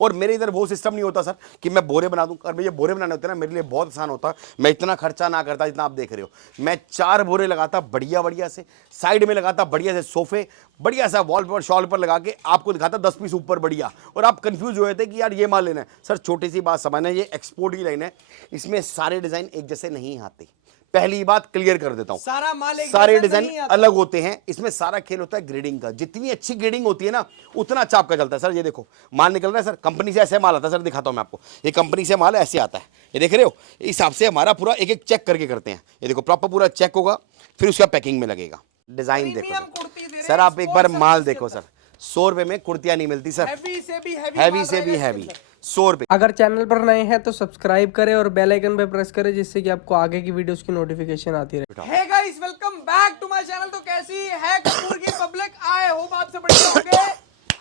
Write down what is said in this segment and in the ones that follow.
और मेरे इधर वो सिस्टम नहीं होता सर कि मैं बोरे बना दूं। और मुझे बोरे बनाने होते ना, मेरे लिए बहुत आसान होता, मैं इतना खर्चा ना करता जितना आप देख रहे हो। मैं 4 बोरे लगाता बढ़िया बढ़िया से, साइड में लगाता बढ़िया से सोफे, बढ़िया सा वॉल पर शॉल पर लगा के आपको दिखाता 10 पीस ऊपर बढ़िया, और आप कंफ्यूज हुए थे कि यार ये माल लेना है। सर छोटी सी बात समझना, ये एक्सपोर्ट की लाइन है, इसमें सारे डिजाइन एक जैसे नहीं आते। पहली बात क्लियर कर देता हूं, सारा माल एक सारे जैसा डिजाइन नहीं आता। अलग होते हैं, इसमें सारा खेल होता है ग्रेडिंग का। जितनी अच्छी ग्रेडिंग होती है ना, उतना अच्छा आपका चलता है। सर ये देखो माल निकल रहा है, सर कंपनी से ऐसे माल आता है। सर दिखाता हूं मैं आपको, ये कंपनी से माल ऐसे आता है, ये देख रहे हो। इस हिसाब से हमारा पूरा एक एक चेक करके करते हैं। ये देखो प्रॉपर पूरा चेक होगा, फिर उसका पैकिंग में लगेगा। डिजाइन देखो प्रीमियम कुर्ती दे रहे सर, हैं, आप एक बार स्पोर्ट्स माल सर्विस के देखो अंदर। सर, 100 रुपए में कुर्तियां नहीं मिलती सर, हैवी से भी हैवी हैवी माल से भी रहेगा हैवी, इसके अंदर। 100 रुपए। अगर चैनल पर नए हैं तो सब्सक्राइब करें और बेल आइकन पे प्रेस करें, जिससे कि आपको आगे की वीडियोस की नोटिफिकेशन आती रहे। Hey guys, welcome back to my channel. तो कैसी है कपूर की पब्लिक? आए होप आपसे बढ़िया होंगे।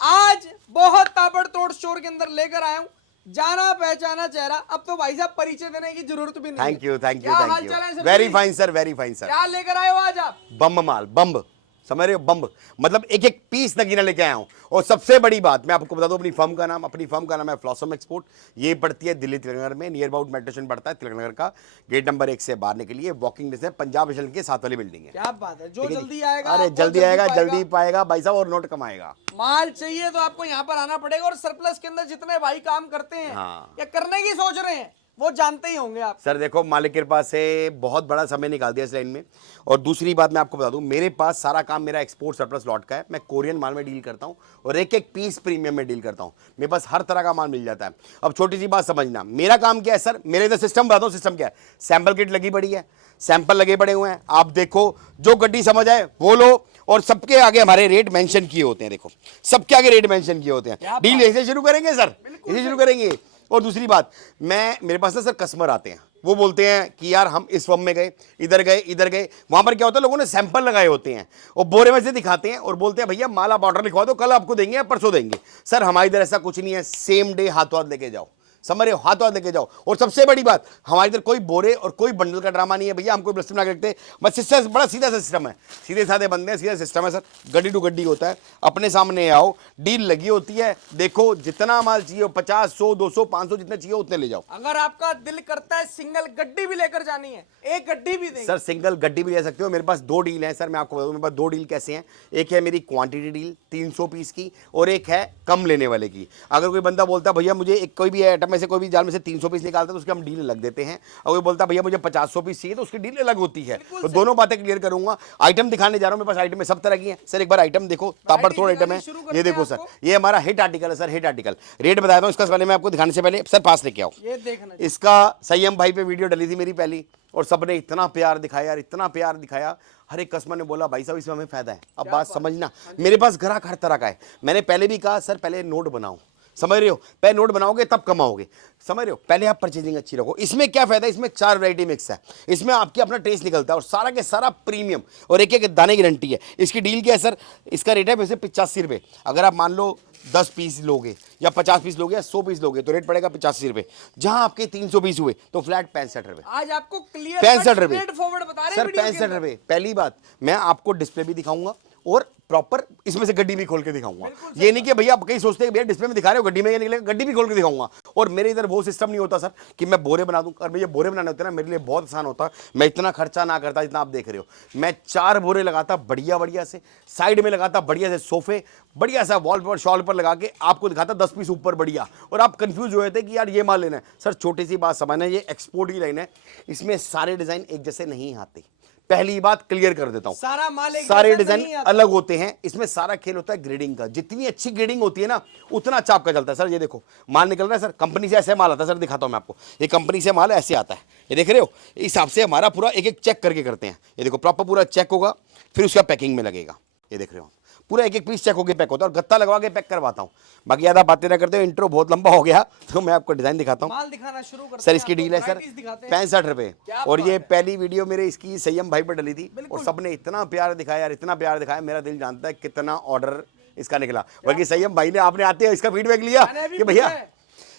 आज बहुत ताबड़तोड़ स्टोर के अंदर लेकर आया हूं, जाना पहचाना चेहरा। अब तो भाई साहब परिचय देने की जरूरत भी नहीं है। थैंक यू थैंक यू क्या थैंक हाल चाल है यू, सर वेरी जी? Fine sir, very fine sir. क्या लेकर आए हो आज आप? बम माल, बम, समझ रहे हो, बम मतलब एक एक पीस नगीना लेके आया हूं। और सबसे बड़ी बात मैं आपको बता दूं, अपनी फर्म का नाम है फ्लॉसम एक्सपोर्ट। ये पड़ती है दिल्ली तिलकनगर में, नियर अबाउट मेट्रो स्टेशन पड़ता है तिलकनगर का, गेट नंबर 1 से बाहर निकलिए, वॉकिंग डिस्टेंस है, पंजाब नेशनल के साथ वाली बिल्डिंग है। क्या बात है, जो ठीक है जल्दी जी? आएगा अरे वो जल्दी आएगा, पाएगा। जल्दी पाएगा भाई साहब, और नोट कमाएगा। माल चाहिए तो आपको यहाँ पर आना पड़ेगा। और सरप्लस के अंदर जितने भाई काम करते हैं हाँ। या करने की सोच रहे हैं, वो जानते ही होंगे आप। सर देखो, मालिक के पास से बहुत बड़ा समय निकाल दिया इस लाइन में। और दूसरी बात मैं आपको बता दूं, मेरे पास सारा काम मेरा एक्सपोर्ट सरप्लस लॉट का है। मैं कोरियन माल में डील करता हूं और एक एक पीस प्रीमियम में डील करता हूं। मेरे पास हर तरह का माल मिल जाता है। अब छोटी सी बात समझना, मेरा काम क्या है सर, मेरे इधर सिस्टम बताता हूं। सिस्टम क्या है, सैंपल किट लगी पड़ी है, सैंपल लगे पड़े हुए हैं, आप देखो जो गड्डी समझ आए वो लो। और सबके आगे हमारे रेट मेंशन किए होते हैं, देखो सबके आगे रेट मेंशन किए होते हैं। डील ऐसे शुरू करेंगे सर, ऐसे शुरू करेंगे। और दूसरी बात, मेरे पास ना सर कस्टमर आते हैं, वो बोलते हैं कि यार हम इस फर्म में गए, इधर गए, वहां पर क्या होता है, लोगों ने सैंपल लगाए होते हैं और बोरे में से दिखाते हैं और बोलते हैं भैया माल आप ऑर्डर लिखवा दो, कल आपको देंगे या परसों देंगे। सर हमारे इधर ऐसा कुछ नहीं है, सेम डे हाथों हाथ लेके जाओ, समझ रहे हो, हाथों हाथ लेके जाओ। और सबसे बड़ी बात, हमारे इधर कोई बोरे और कोई बंडल का ड्रामा नहीं है भैया, हम कोई ब्लस्टर बना के रखते, बस सिस्टम बड़ा सीधा सा सिस्टम है, सीधे साधे बंदे हैं, सीधा सिस्टम है सर, गड्डी टू गड्डी होता है। अपने सामने आओ, डील लगी होती है, देखो जितना माल चाहिए 50, 100, 200, 500 जितने चाहिए उतने ले जाओ। अगर आपका दिल करता है सिंगल गड्डी भी लेकर जानी है, एक गड्डी भी देंगे। सर सिंगल गड्डी भी ले सकते हो। मेरे पास 2 डील है सर, मैं आपको बताऊं मेरे पास 2 डील कैसे हैं। एक है मेरी क्वांटिटी डील 300 पीस की, और एक है कम लेने वाले की। अगर कोई बंदा बोलता है भैया मुझे एक कोई भी आइटम में से, कोई भी जाल में से 300 पीस निकालता है तो उसकी हम डील अलग देते हैं। और कोई बोलता है भैया मुझे 50 पीस चाहिए तो उसकी डील अलग होती है। तो दोनों बातें क्लियर करूंगा। आइटम दिखाने जा रहा हूं, मेरे पास आइटम में सब तरह की है सर। एक बार आइटम देखो, ताबड़तोड़ आइटम है, ये देखो सर, ये हमारा हिट आर्टिकल है सर, हिट आर्टिकल। रेट बताता हूं इसका पहले, मैं आपको दिखाने से पहले सर पास लेके आओ। ये देखना, इसका संयम भाई पे वीडियो डली थी मेरी पहली, और सबने इतना प्यार दिखाया यार, इतना प्यार दिखाया। हर एक कस्टमर ने बोला भाई साहब इसमें हमें फायदा है। अब बात समझना, मेरे पास ग्राहक हर तरह का है। मैंने पहले भी कहा सर पहले नोट बनाओ, समझ रहे हो, पहले नोट बनाओगे तब कमाओगे, समझ रहे हो, पहले आप परचेजिंग अच्छी रखो। इसमें क्या फायदा है, इसमें 4 वैरायटी मिक्स है, इसमें आपकी अपना टेस्ट निकलता है और सारा के सारा प्रीमियम, और एक एक दाने की गारंटी है। इसकी डील क्या है सर, इसका रेट है वैसे 85 रुपये। अगर आप मान लो 10 पीस लोगे या 50 पीस लोगे या 100 पीस लोगे तो रेट पड़ेगा 85 रुपये। जहां आपके 300 पीस हुए तो फ्लैट 65 रुपये। आज आपको क्लियर 65 रुपये फॉरवर्ड बता रहे हैं सर, वीडियो के 65 अंदर। रुपये। पहली बात, मैं आपको डिस्प्ले भी दिखाऊंगा और प्रॉपर इसमें से गड्डी भी खोल के दिखाऊंगा। ये नहीं कि भैया आप कहीं सोचते हैं भैया डिस्प्ले में दिखा रहे हो गड्डी में ये निकलेगा, गड्डी भी खोल के दिखाऊंगा। और मेरे इधर वो सिस्टम नहीं होता सर कि मैं बोरे बना दूं। और मुझे बोरे बनाने होते ना, मेरे लिए बहुत आसान होता, मैं इतना खर्चा ना करता जितना आप देख रहे हो। मैं 4 बोरे लगाता बढ़िया बढ़िया से, साइड में लगाता बढ़िया से सोफे, बढ़िया सा वॉल पर शॉल पर लगा के आपको दिखाता 10 पीस ऊपर बढ़िया, और आप कंफ्यूज हुए थे कि यार ये माल लेना है। सर छोटी सी बात समझना, ये एक्सपोर्ट की लाइन है, इसमें सारे डिजाइन एक जैसे नहीं आते। पहली बात क्लियर कर देता हूं, सारा माल एक सारे जैसा डिजाइन नहीं आता। अलग होते हैं, इसमें सारा खेल होता है ग्रेडिंग का। जितनी अच्छी ग्रेडिंग होती है ना, उतना अच्छा आपका चलता है। सर ये देखो माल निकल रहा है, सर कंपनी से ऐसे माल आता है। सर दिखाता हूं मैं आपको, ये कंपनी से माल ऐसे आता है, ये देख रहे हो। इस हिसाब से हमारा पूरा एक एक चेक करके करते हैं। ये देखो प्रॉपर पूरा चेक होगा, फिर उसका पैकिंग में लगेगा। ये देख रहे हो पूरा एक एक पीस चेक होकर पैक होता है, और गत्ता लगवा के पैक करवाता हूँ। बाकी ज़्यादा बातें ना करते हो, इंट्रो बहुत लंबा हो गया, तो मैं आपको डिजाइन दिखाता हूँ। माल दिखाना शुरू करते सर हैं, इसकी आपको डील है सर varieties दिखाते हैं। 65 रुपये, क्या और ये बात है। पहली वीडियो मेरे इसकी संयम भाई पर डली थी, और बिल्कुल। सबने इतना प्यार दिखाया यार, इतना प्यार दिखाया, मेरा दिल जानता है कितना ऑर्डर इसका निकला। बल्कि संयम भाई ने, आपने आते हैं इसका फीडबैक लिया मैंने भी कि भैया पूछा है।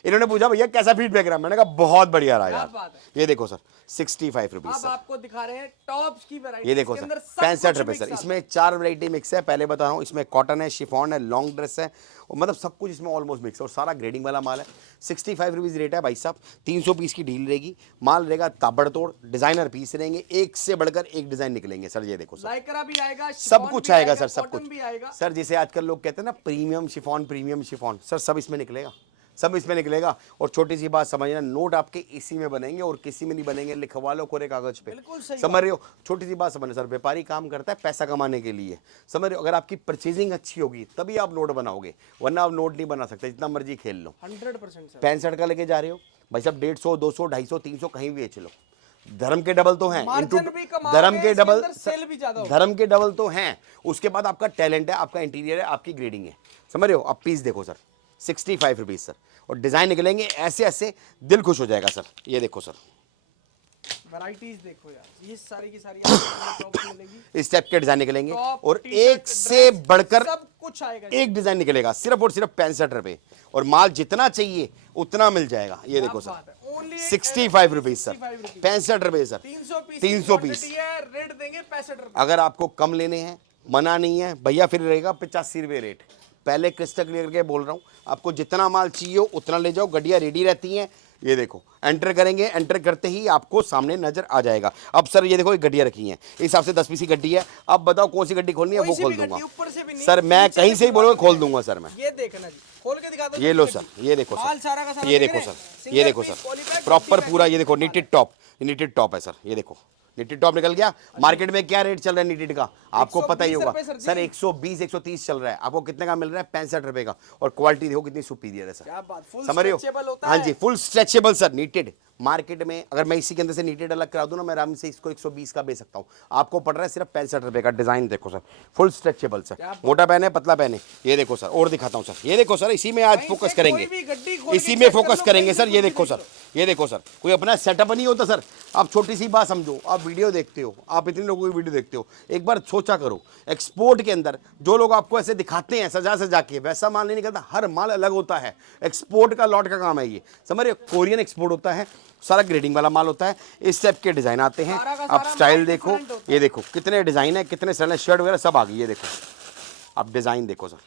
इन्होंने पूछा भैया कैसा फीडबैक रहा, मैंने कहा बहुत बढ़िया रहा क्या यार। बात है। ये देखो सर 65 रुपीज अब सर। आपको दिखा रहे हैं टॉप्स की वैरायटी। ये देखो सर 65 रुपए सर। इसमें 4 वैरायटी मिक्स है, पहले बता रहा हूँ। इसमें कॉटन है, शिफॉन है, लॉन्ग ड्रेस है, और मतलब सब कुछ इसमें ऑलमोस्ट मिक्स है, और सारा ग्रेडिंग वाला माल है। 65 रुपीज़ रेट है भाई साहब। 300 पीस की डील रहेगी, माल रहेगा ताबड़तोड़, डिजाइनर पीस रहेंगे, एक से बढ़कर एक डिजाइन निकलेंगे सर। ये देखो सर लाइक्रा भी आएगा, सब शिफॉन कुछ भी आएगा सर, सब कॉटन कुछ भी आएगा। सर। जैसे आजकल लोग कहते हैं ना प्रीमियम शिफॉन सर, सब इसमें निकलेगा, सब इसमें निकलेगा। और छोटी सी बात समझना, नोट आपके इसी में बनेंगे और किसी में नहीं बनेंगे, लिखवा लो कोरे कागज पे। बिल्कुल सही समझ रहे हो? छोटी सी बात समझना सर, व्यापारी काम करता है पैसा कमाने के लिए, समझ रहे हो? अगर आपकी परचेजिंग अच्छी होगी तभी आप नोट बनाओगे, वरना आप नोट नहीं बना सकते, जितना मर्जी खेल लो। 100% सर। 65 का लेके जा रहे हो भाई साहब, 150, 200, 250, 300 कहीं भी बेच लो। धर्म के डबल तो हैं, मार्जिन भी कमा धर्म रहे के हैं, इसके डबल, अंदर सेल भी ज्यादा होगा। धर्म के डबल तो हैं। उसके बाद आपका टैलेंट है, आपका इंटीरियर है, आपकी ग्रेडिंग है, समझ रहे हो? अब पीस देखो सर 65 रुपीज सर, और डिजाइन निकलेंगे ऐसे ऐसे, दिल खुश हो जाएगा सर। ये देखो सर वैरायटीज देखो यार, ये सारी की सारी आपको टॉप्स मिलेगी। इस टाइप के डिजाइन निकलेंगे, टॉप, और टी-शर्ट, एक से ड्रेस, बढ़कर सब कुछ आएगा। एक डिजाइन निकलेगा, सिर्फ और सिर्फ 65 रुपए, और माल जितना चाहिए उतना मिल जाएगा। ये देखो सर 65 रुपीज सर, 65 रुपए सर, 300 पीस। है, रेट देंगे 65 रुपए। अगर आपको कम लेने हैं, मना नहीं है भैया, फिर रहेगा 85 रुपये रेट। पहले क्रिस्टल क्लियर करके बोल रहा हूँ, आपको जितना माल चाहिए हो उतना ले जाओ, गड्डियाँ रेडी रहती हैं। ये देखो एंटर करेंगे, एंटर करते ही आपको सामने नजर आ जाएगा। अब सर ये देखो, ये गड्डियाँ रखी हैं, इस हिसाब से 10 पीस की गड्डी है। अब बताओ कौन सी गड्डी खोलनी है, वो खोल दूंगा सर। मैं कहीं से ही बोलोगे खोल दूंगा सर मैं। ये देखना जी, खोल के दिखा दो। ये लो सर, ये देखो माल सर, सारा का सारा ये देख देखो रहे हैं। सर, ये देखो Single piece, sir, polypack, proper multi-pack पूरा। ये देखो नीटेड टॉप है सर। ये देखो नीटेड टॉप निकल गया। मार्केट में क्या रेट चल रहा है नीटेड का, आपको पता ही होगा सर। 120 130 चल रहा है, आपको कितने का मिल रहा है? 65 रुपए का। और क्वालिटी देखो कितनी सुपीरियर है सर। क्या बात, full समझ रहे stretchable हो? होता हाँ है। जी, full stretchable sir knitted. Market में अगर मैं इसी के अंदर से नीटेड अलग करा दूं ना, मैं आराम से इसको 120 का बेच सकता हूँ। आपको पड़ रहा है सिर्फ 65 रुपए का। डिजाइन देखो सर, फुल स्ट्रेचेबल सर, मोटा पहने पतला पहने। ये देखो सर, और दिखाता हूँ सर। ये देखो सर, इसी में आज फोकस करेंगे, इसी में फोकस करेंगे सर। ये देखो सर, ये देखो सर, कोई अपना सेटअप नहीं होता सर। आप छोटी सी बात समझो, आप वीडियो देखते हो, आप इतने लोगों की वीडियो देखते हो, एक बार सोचा करो, एक्सपोर्ट के अंदर जो लोग आपको ऐसे दिखाते हैं सजा सजा के, वैसा माल नहीं निकलता। हर माल अलग होता है, एक्सपोर्ट का लॉट का काम है ये, समझ रहे हो? कोरियन एक्सपोर्ट होता है, सारा ग्रेडिंग वाला माल होता है। इस टाइप के डिजाइन आते हैं। सारा का आप सारा स्टाइल माल देखो, different होता ये देखो कितने डिजाइन है, कितने सरल शर्ट वगैरह सब आ गई। ये देखो आप डिजाइन देखो सर,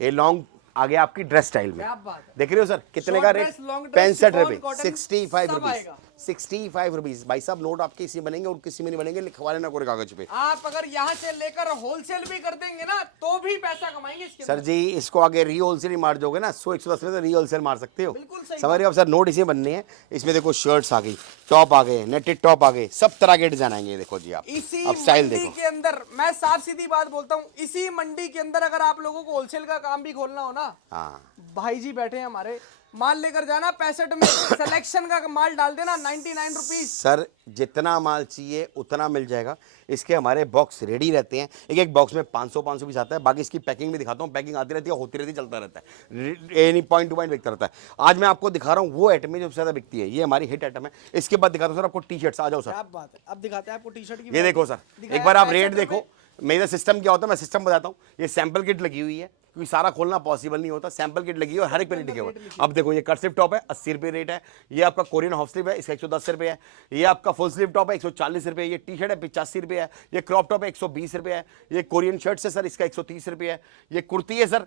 ये लॉन्ग आ गया आपकी ड्रेस स्टाइल में। क्या बात है। देख रहे हो सर कितने का Short rate? dress, long dress, 65 chiffon, रुपए, cotton, 65 सब रुपीज, आएगा। 65 रुपीज। भाई साहब नोट आपके इसी बनेंगे और किसी में नहीं बनेंगे, लिखवा लेना कोरे कागज पे। आप अगर यहाँ से लेकर होलसेल भी कर देंगे ना, तो भी पैसा कमाएंगे इसके सर जी इसको आगे री होलसेल ही मार दोगे ना, 100 110 में तो री होलसेल मार सकते हो। बिल्कुल सही समझ रहे हो? अब सर नोट इसे बनने हैं। इसमें देखो शर्ट्स आ गई, टॉप आ गए, नेटेड टॉप आ गए, सब तरह के डिजाइन आएंगे। देखो जी आप इसी अब स्टाइल मंडी देखो। के अंदर मैं साफ सीधी बात बोलता हूँ, इसी मंडी के अंदर अगर आप लोगों को होलसेल का काम भी खोलना हो ना, हाँ भाई जी बैठे हैं हमारे, माल लेकर जाना 65 में, सिलेक्शन का माल डाल देना 99 रुपीज। सर जितना माल चाहिए उतना मिल जाएगा। इसके हमारे बॉक्स रेडी रहते हैं, एक एक बॉक्स में 500 पीस आता है। बाकी इसकी पैकिंग भी दिखाता हूँ, पैकिंग आती रहती है, होती रहती है, चलता रहता है, एनी पॉइंट टू पॉइंट बिकता रहता है। आज मैं आपको दिखा रहा हूँ वो आइटम है जो सबसे ज्यादा बिकती है, ये हमारी हिट आइटम है। इसके बाद दिखाता हूँ सर आपको टी शर्ट्स। आ जाओ सर, क्या बात है, अब दिखाते हैं आपको टी शर्ट की। ये देखो सर, एक बार आप रेट देखो। मेरा सिस्टम क्या होता है, मैं सिस्टम बताता हूँ। ये सैंपल किट लगी हुई है, क्योंकि सारा खोलना पॉसिबल नहीं होता। सैंपल किट लगी हुई है, हर एक पे लिखे हुए। अब देखो ये कट स्लीव टॉप है, 80 रुपये रेट है। ये आपका कोरियन हाफ स्लीव है, इसका 110 रुपये है। ये आपका फुल स्लीव टॉप है, 140 रुपये। ये टी शर्ट है 85 रुपये है। ये क्रॉप टॉप है 120 रुपये है। ये कोरियन शर्ट है सर, इसका 130 रुपये है। ये कुर्ती है सर,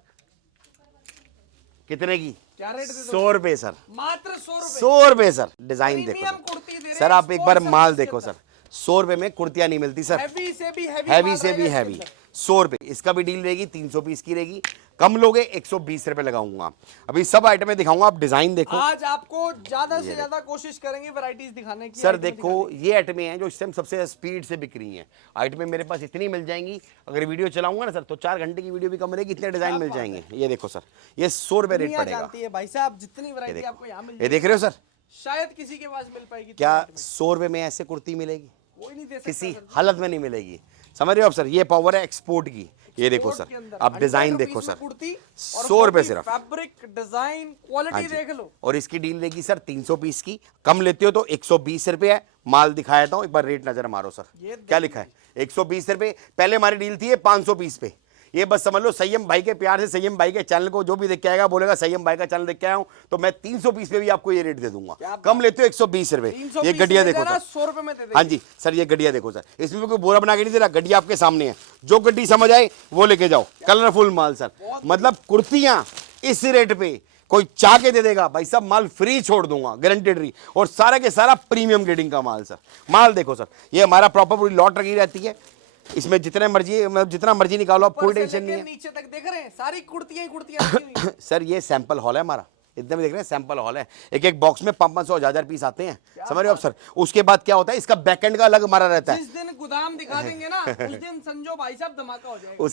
कितने की? क्या रेट दे 100 रुपये सर, मात्र 100 रुपए। 100 रुपये सर। डिजाइन देखो प्रीमियम कुर्ती दे सर, रहे सर हैं, आप एक बार स्पोर्ट्स माल सर्विस देखो के सर। 100 रुपये में कुर्तियां नहीं मिलती सर, हैवी से भी हैवी से भी हैवी। 100 रुपये इसका भी डील रहेगी, 300 पीस की रहेगी। कम लोगे 120 रुपये लगाऊंगा। अभी सब आइटमें दिखाऊंगा, आप डिजाइन देखो। आज आपको ज्यादा से ज्यादा कोशिश करेंगे वैरायटीज दिखाने की। सर आइटमें देखो ये आइटमें हैं जो इस टाइम सबसे स्पीड से बिक रही हैं। आइटमें मेरे पास इतनी मिल जाएंगी, अगर वीडियो चलाऊंगा ना सर तो 4 घंटे की वीडियो भी कम रहेगी, इतने डिजाइन मिल जाएंगे। ये देखो सर, ये 100 रुपये रेट दुनिया पड़ेगा। जानती है भाई साहब, जितनी वैरायटी आपको यहाँ मिल ये देख रहे हो सर, शायद किसी के पास मिल पाएगी। क्या 100 रुपये में ऐसे कुर्ती मिलेगी? कोई नहीं दे सकता किसी सर। हालत में नहीं मिलेगी। समझ रहे हो आप सर, ये पावर है एक्सपोर्ट की। ये देखो कोट के सर, अंदर अब डिजाइन 100 देखो रुपीस में सर, कुर्ती, 100 रुपये सिर्फ। फैब्रिक, डिजाइन, क्वालिटी हाँ जी। देख लो। और इसकी डील रहेगी सर 300 पीस की। कम लेते हो तो 120 रुपये है। माल दिखाया था, एक बार रेट नजर मारो सर, ये क्या लिखा है? 120 रुपये। पहले हमारी डील थी 500 पीस पे, ये बस समझ लो संयम भाई के प्यार से, संयम भाई के चैनल को जो भी देख के आएगा बोलेगा संयम भाई का चैनल देख के आया हूं, तो मैं 300 पीस पे भी आपको ये रेट दे दूंगा। कम लेते हो 120 रुपए। ये गड्डिया देखो सर, 100 रुपए में दे दे। हाँ जी सर, ये गड्डिया देखो सर, इसमें भी कोई बोरा बना के नहीं दे रहा, गड्डिया आपके सामने है, जो गड्डी समझ आए वो लेके जाओ। कलरफुल माल सर, मतलब कुर्तियां इस रेट पे कोई चाह के दे देगा भाई साहब, माल फ्री छोड़ दूंगा, गारंटेड फ्री, और सारा के सारा प्रीमियम ग्रेडिंग का माल सर। माल देखो सर, ये हमारा प्रॉपर पूरी लॉट रखी रहती है, इसमें जितने मर्जी, मतलब जितना मर्जी निकालो आप, कोई टेंशन नहीं है। नीचे तक देख रहे हैं, सारी कुर्तियां ही कुर्तियां रखी हुई हैं। सर ये सैंपल हॉल है हमारा, इतने में देख रहे हैं सैंपल हॉल है, एक एक बॉक्स में 500 1000 पीस आते हैं, समझ रहे हो आप सर। उसके बाद क्या होता है, इसका बैकएंड का अलग हमारा रहता है। जिस दिन गोदाम दिखा देंगे ना, उस दिन संजो भाई साहब धमाका हो जाएगा।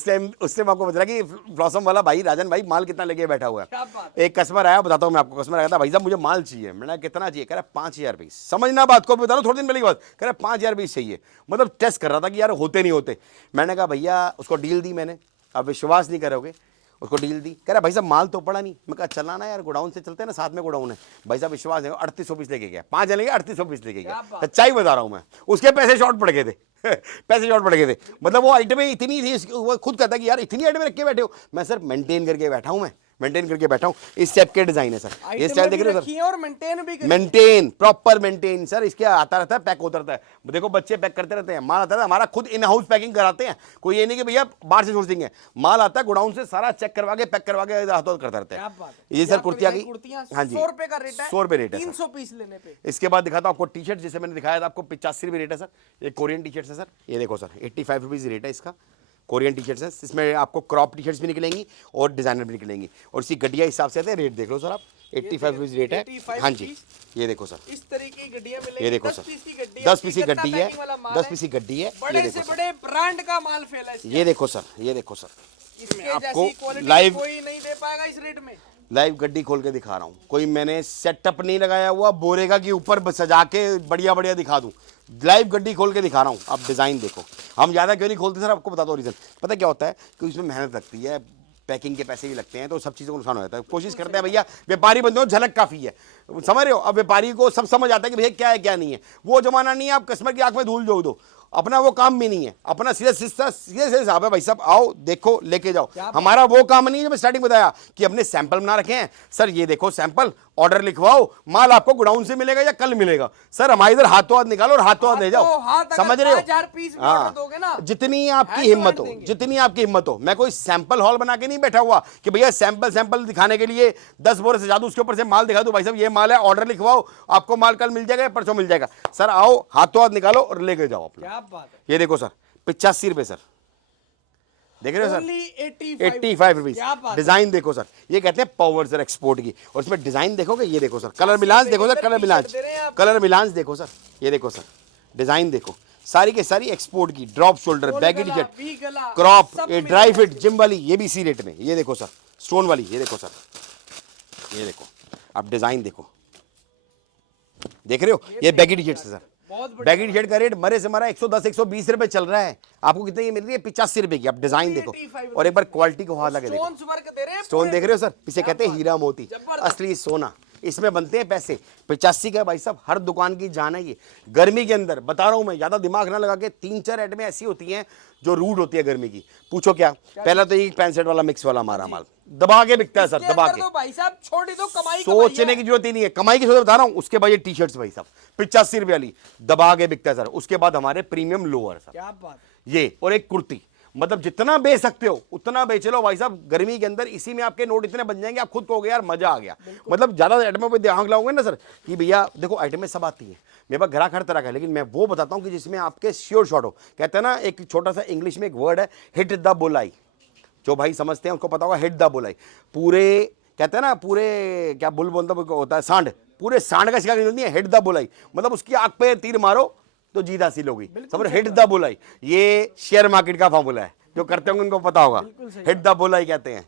उस टाइम आपको बता रहा कि ब्लॉसम वाला भाई राजन भाई माल कितना लेके बैठा हुआ क्या है। बात एक कस्टमर आया, बताता हूँ मैं आपको, कस्टमर आया था, भाई साहब मुझे माल चाहिए, मैंने कितना चाहिए, कह रहा 5000 पीस, समझना बात को, बता रहा हूँ थोड़ी दिन पहले की बात, कह रहा 5000 पीस चाहिए, मतलब टेस्ट कर रहा था कि यार होते नहीं होते। मैंने कहा भैया, उसको डील दी मैंने, आप विश्वास नहीं करोगे, उसको डील दी, कह रहा भाई साहब माल तो पड़ा नहीं। मैं कहा चलना ना यार, गोडाउन से चलते हैं ना, साथ में गोडाउन है। भाई साहब विश्वास नहीं, 3800 पीस लेके गया, 5 जने 3800 पीस लेके गया, सच्चाई बता रहा हूँ मैं। उसके पैसे शॉर्ट पड़ गए थे पैसे शॉर्ट पड़ गए थे, मतलब वो आइटमें इतनी थी, वो खुद कहता कि यार इतनी आइटमें रख के बैठे हो। मैं सर मेंटेन करके बैठा हूँ, मैं मेंटेन करके बैठा हूँ। इस टाइप के डिजाइन है सर, ये स्टाइल देख रहे हो सर, और मेंटेन भी करी। मेंटेन, प्रॉपर मेंटेन सर, इसके आता रहता है, पैक होता रहता है। देखो बच्चे पैक करते रहते हैं, माल आता है, हमारा खुद इन हाउस पैकिंग कराते हैं, कोई ये नहीं कि भैया बाहर से सोर्सिंग है, माल आता है गोडाउन से, सारा चेक करवा के पैक करवा के हाथों करते रहते हैं। ये सर कुर्तियां की, हाँ जी 100 रुपए का रेट है, 100 रुपए रेट है 300 पीस लेने पे। इसके बाद दिखाता हूं आपको टी शर्ट, जिसे मैंने दिखाया था आपको 85 रुपए रेट है सर। ये कोरियन टी शर्ट है सर, ये देखो सर 85 रुपीज रेट है इसका, कोरियन टी शर्ट्स है। इसमें आपको क्रॉप टी शर्ट्स भी निकलेंगी और डिजाइनर भी निकलेंगी, और इसी गड्डिया हिसाब से आते हैं। रेट देख लो सर आप, 85 रुपीज रेट है, 85 हाँ जी। ये देखो सर, इस तरीके की गड्डियां मिलेगी, ये देखो 10 सर, पीस की गड्डी 10 पीस की कितना गड्डी है, पैकिंग वाला माल 10 पीस की गड्डी है। ये बड़े देखो से सर, बड़े ब्रांड का माल फैला है ये देखो सर, ये देखो सर, इसके आपको जैसी क्वालिटी लाइव कोई नहीं दे पाएगा इस रेट में। लाइव गड्डी खोल के दिखा रहा हूँ, कोई मैंने सेटअप नहीं लगाया हुआ बोरेगा के ऊपर सजा के बढ़िया बढ़िया दिखा दूँ, लाइव गड्डी खोल के दिखा रहा हूँ। आप डिज़ाइन देखो, हम ज़्यादा क्यों नहीं खोलते सर, आपको बता दो रीज़न, पता क्या होता है कि इसमें मेहनत लगती है, पैकिंग के पैसे भी लगते हैं, तो सब चीज़ों को नुकसान हो जाता है। कोशिश करते हैं भैया, व्यापारी बंदे हो झलक काफ़ी है, समझ रहे हो। अब व्यापारी को सब समझ आता है कि भैया क्या है क्या नहीं है, वो जमाना नहीं है आप कस्टमर की आंख में धूल झोंक दो, अपना वो काम भी नहीं है, अपना सीधे सीधे हिसाब है भाई साहब, आओ देखो लेके जाओ। हमारा वो काम नहीं है, जब स्टार्टिंग बताया कि अपने सैंपल बना रखे हैं सर, ये देखो सैंपल, ऑर्डर लिखवाओ, माल आपको गोडाउन से मिलेगा या कल मिलेगा सर, हमारे इधर हाथों हाथ निकालो और हाथों हाथ ले जाओ, समझ रहे हो। 5000 पीस में हाँ, ऑर्डर दोगे ना, जितनी आपकी हिम्मत हो, जितनी आपकी हिम्मत हो, मैं कोई सैंपल हॉल बना के नहीं बैठा हुआ कि भैया सैंपल दिखाने के लिए 10 बोरे से जादू उसके ऊपर से माल दिखा दो, भाई साहब ये माल है, ऑर्डर लिखवाओ, आपको माल कल मिल जाएगा, परसों मिल जाएगा। सर आओ हाथों हाथ निकालो और लेके जाओ अपना। क्या बात है, ये देखो सर 85 रुपए सर, देख रहे हो सर, Only 85 रुपीज। डिजाइन देखो सर, ये कहते हैं पावर सर एक्सपोर्ट की, और इसमें डिजाइन देखोगे, ये देखो सर, कलर मिलांस देखो सर, कलर मिलांस देखो सर, ये देखो सर, डिजाइन देखो, सारी के सारी एक्सपोर्ट की, drop shoulder, baggy T shirt, crop, ये ड्राई फिट, जिम वाली, ये भी इसी रेट में। ये देखो सर स्टोन वाली, ये देखो सर, ये देखो आप डिजाइन देखो, देख रहे हो, ये बैगी टी शर्ट है सर, बैगी टी शर्ट का रेट मरे से मरा 110 120 रुपए चल रहा है, आपको कितने ये मिल रही है 85 रुपए की। आप डिजाइन देखो और एक बार क्वालिटी को हाथ लगा देखो, स्टोन देख रहे हो सर, इसे कहते हैं हीरा मोती, असली सोना, इसमें बनते हैं पैसे। 85 का भाई साहब, हर दुकान की जान है ये। गर्मी के अंदर बता रहा हूं मैं, ज्यादा दिमाग ना लगा के, 3-4 आइटमें ऐसी होती हैं जो रूट होती है गर्मी की। पूछो क्या, पहला तो ये पैंट शर्ट वाला मिक्स वाला हमारा माल दबा के बिकता है सर, दबा के, भाई साहब छोड़ दो, कमाई सोचने की जरूरत ही नहीं है, कमाई की सोच बता रहा हूँ। उसके बाद ये टी शर्ट्स भाई साहब 85 रुपए वाली दबा के बिकता है सर। उसके बाद हमारे प्रीमियम लोअर सर, क्या बात, ये और एक कुर्ती, मतलब जितना बेच सकते हो उतना बेच लो भाई साहब। गर्मी के अंदर इसी में आपके नोट इतने बन जाएंगे, आप खुद कहोगे यार मजा आ गया। मतलब ज्यादा आइटमों पे ध्यान लगाओगे ना सर कि भैया देखो आइटमें सब आती है, मेरे पास ग्राहक हर तरह का है, लेकिन मैं वो बताता हूँ कि जिसमें आपके श्योर शॉट हो। कहते हैं ना, एक छोटा सा इंग्लिश में एक वर्ड है, हिट द बुलाई, जो भाई समझते हैं उनको पता होगा, हिट द बुलाई। पूरे कहते हैं ना, पूरे क्या बुल बोलता होता है, सांड, पूरे सांड का शिकार नहीं है, हिट द बुलाई, मतलब उसकी आंख पे तीर मारो तो जीत हासिल होगी, समझ। हिट द बुलाई ये शेयर मार्केट का फॉर्मूला है, जो करते होंगे उनको पता होगा, हिट द बुलाई कहते हैं।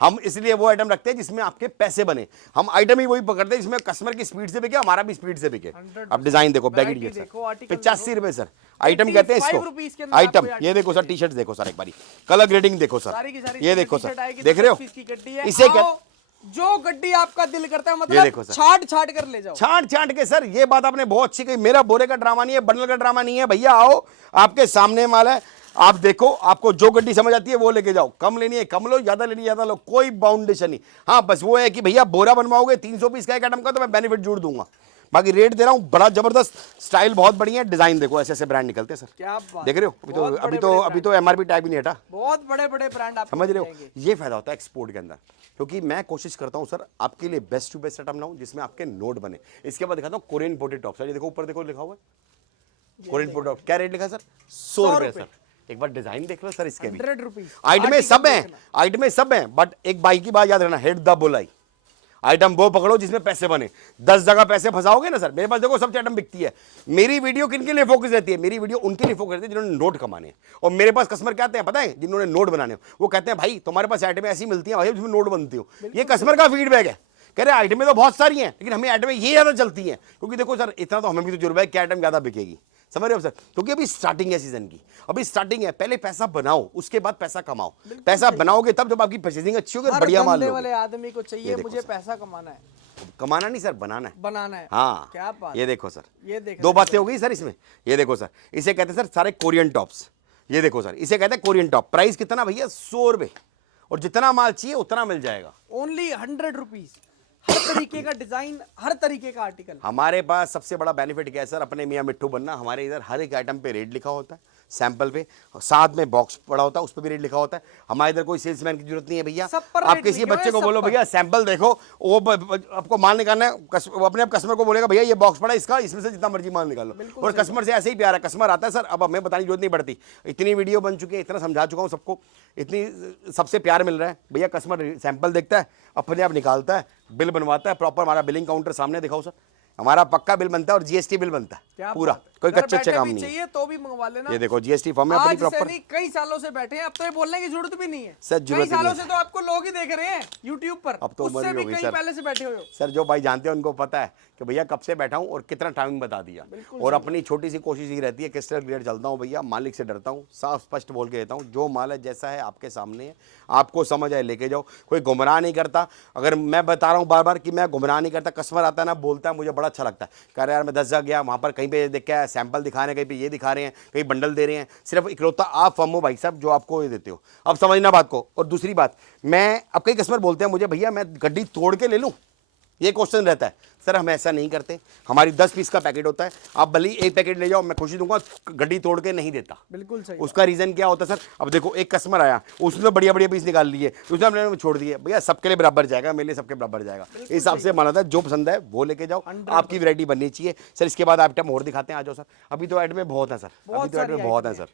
हम इसलिए वो आइटम रखते हैं जिसमें आपके पैसे बने, हम आइटम ही वही पकड़ते हैं जिसमें कस्टमर की स्पीड से बिके, हमारा भी स्पीड से बिके। अब डिजाइन देखो, बैगी टी शर्ट 85 रुपए सर, आइटम कहते हैं इसको, आइटम। ये देखो सर टी शर्ट देखो सर, एक बारी कलर ग्रेडिंग देखो सर, ये देखो सर, देख रहे हो, इसे जो गड्डी आपका दिल करता है, मतलब छाट छाट कर ले जाओ, छाट छाट के सर। ये बात आपने बहुत अच्छी कही, मेरा बोरे का ड्रामा नहीं है, बंडल का ड्रामा नहीं है भैया। आओ आपके सामने माल है, आप देखो, आपको जो गड्डी समझ आती है वो लेके जाओ, कम लेनी है कम लो, ज्यादा लेनी है ज्यादा लो, कोई बाउंडेशन नहीं। हाँ बस वो है कि भैया बोरा बनवाओगे 300 पीस का एक आइटम का तो मैं बेनिफिट जोड़ दूंगा, बाकी रेट दे रहा हूँ बड़ा जबरदस्त। स्टाइल बहुत बढ़िया है, डिजाइन देखो ऐसे ऐसे ब्रांड निकलते हैं सर, क्या बात, देख रहे हो? अभी तो एमआरपी टैग भी नहीं हटा, बहुत बड़े बड़े ब्रांड आप समझ रहे हो? ये फायदा होता है एक्सपोर्ट के अंदर, क्योंकि मैं कोशिश करता हूं सर आपके लिए बेस्ट टू बेस्ट आइटम लाऊं जिसमें आपके नोट बने। इसके बाद दिखाता हूं कोरियन इंपोर्टेड टॉप सर, ये देखो ऊपर देखो लिखा हुआ है कोरियन इंपोर्टेड टॉप, क्या रेट लिखा है सर? 100 रुपए सर। एक बार डिजाइन देख लो सर इसके भी, 100 रुपीज आइटम में सब है, आइटम में सब है, बट एक बाई की बात याद रखना, हेड द बुलाई, आइटम वो पकड़ो जिसमें पैसे बने। 10 जगह पैसे फंसाओगे ना सर, मेरे पास देखो सबसे आइटम बिकती है। मेरी वीडियो किन के लिए फोकस रहती है? मेरी वीडियो उनके लिए फोकस रहती है जिन्होंने नोट कमाने हैं। और मेरे पास कस्टमर क्या आते हैं पता है? जिन्होंने नोट बनाने, वो कहते हैं भाई तुम्हारे पास आइटमें ऐसी मिलती हैं भाई जिसमें नोट बनती हो। ये कस्टमर का फीडबैक है, कह रहे आइटमें तो बहुत सारी हैं लेकिन हमें आइटमें ये ज्यादा चलती हैं, क्योंकि देखो सर इतना तो हमें भी तजुर्बा है कि आइटम ज्यादा बिकेगी, समझ रहे हो सर? क्योंकि अभी स्टार्टिंग है सीजन की, अभी स्टार्टिंग है, पहले पैसा बनाओ उसके बाद पैसा कमाओ। पैसा बनाओगे तब जब आपकी परचेजिंग अच्छी होगी, बढ़िया माल धंधे लोगे। वाले आदमी को चाहिए मुझे पैसा कमाना है, कमाना नहीं सर, बनाना है, बनाना है। हाँ क्या बात, ये देखो सर, ये देख दो बातें हो गई सर इसमें। ये देखो सर, इसे कहते हैं सर सारे कोरियन टॉप्स, ये देखो सर इसे कहते हैं कोरियन टॉप। प्राइस कितना भैया? 100 रुपए, और जितना माल चाहिए उतना मिल जाएगा, ओनली 100 रुपीज। हर तरीके का डिजाइन, हर तरीके का आर्टिकल। हमारे पास सबसे बड़ा बेनिफिट क्या है सर? अपने मियाँ मिट्टू बनना, हमारे इधर हर एक आइटम पे रेट लिखा होता है, सैंपल पे, साथ में बॉक्स पड़ा होता है उस पर भी रेट लिखा होता है। हमारे इधर कोई सेल्समैन की जरूरत नहीं है भैया, सब पर आप रेट किसी लिखे हुए बच्चे हैं, को सब बोलो पर। भैया सैंपल देखो, वो आपको माल निकालना है, वो अपने आप कस्टमर को बोलेगा भैया ये बॉक्स पड़ा है इसका, इसमें से जितना मर्जी माल निकालो। और कस्टमर से ऐसे ही प्यार है, कस्टमर आता है सर, अब हमें बताने की जरूरत नहीं पड़ती, इतनी वीडियो बन चुकी है, इतना समझा चुका हूँ सबको, इतनी सबसे प्यार मिल रहा है भैया। कस्टमर सैंपल देखता है, अपने आप निकालता है, बिल बनवाता है प्रॉपर, हमारा बिलिंग काउंटर सामने दिखाओ सर, हमारा पक्का बिल बनता है और जीएसटी बिल बनता है पूरा, कोई कच्चे अच्छे काम नहीं है। चाहिए तो भी मंगवा लेना, ये देखो जीएसटी फॉर्म है अपनी आज से प्रॉपर। नहीं, कई सालों से बैठे हैं, अब तो ये बोलने की जरूरत भी नहीं है सर कई जरूरत सालों नहीं से तो आपको लोग ही देख रहे हैं यूट्यूब पर, अब तो उम्र उससे भी भी हो गई कहीं सर। पहले से बैठे हुए हो। सर जो भाई जानते हैं उनको पता है कि भैया कब से बैठा हूँ और कितना टाइमिंग बता दिया। और अपनी छोटी सी कोशिश ये रहती है क्रिस्टल क्लियर चलता हूँ भैया, मालिक से डरता हूँ, साफ स्पष्ट बोल के देता हूँ, जो माल है जैसा है आपके सामने है, आपको समझ आए लेके जाओ, कोई गुमराह नहीं करता। अगर मैं बता रहा हूँ बार बार कि मैं गुमराह नहीं करता, कस्टमर आता है ना बोलता है, मुझे बड़ा अच्छा लगता है, कह रहा यार मैं 10 जगह गया, वहाँ पर कहीं पे देख के सैंपल दिखा रहे हैं, कहीं पे ये दिखा रहे हैं, कहीं बंडल दे रहे हैं, सिर्फ इकलौता आप फर्म हो भाई साहब जो आपको ये देते हो। अब समझना बात को। और दूसरी बात, मैं अब कई कस्टमर बोलते हैं मुझे भैया मैं गड्डी तोड़ के ले लूँ, ये क्वेश्चन रहता है। सर हम ऐसा नहीं करते, हमारी 10 पीस का पैकेट होता है, आप भले ही एक पैकेट ले जाओ, मैं खुशी दूंगा, गड्डी तोड़ के नहीं देता। बिल्कुल सही। उसका रीजन क्या होता है सर? अब देखो एक कस्टमर आया, उसने तो बढ़िया बढ़िया पीस निकाल लिए, उसने हमने छोड़ दिए, भैया सबके लिए बराबर जाएगा, मेरे लिए सबके बराबर जाएगा, इस हिसाब से माना था। जो पसंद है वो लेके जाओ, आपकी वैरायटी बननी चाहिए सर। इसके बाद आइटम और दिखाते हैं, आ जाओ सर। अभी तो आइटम में बहुत है सर, अभी तो आइटम में बहुत है सर।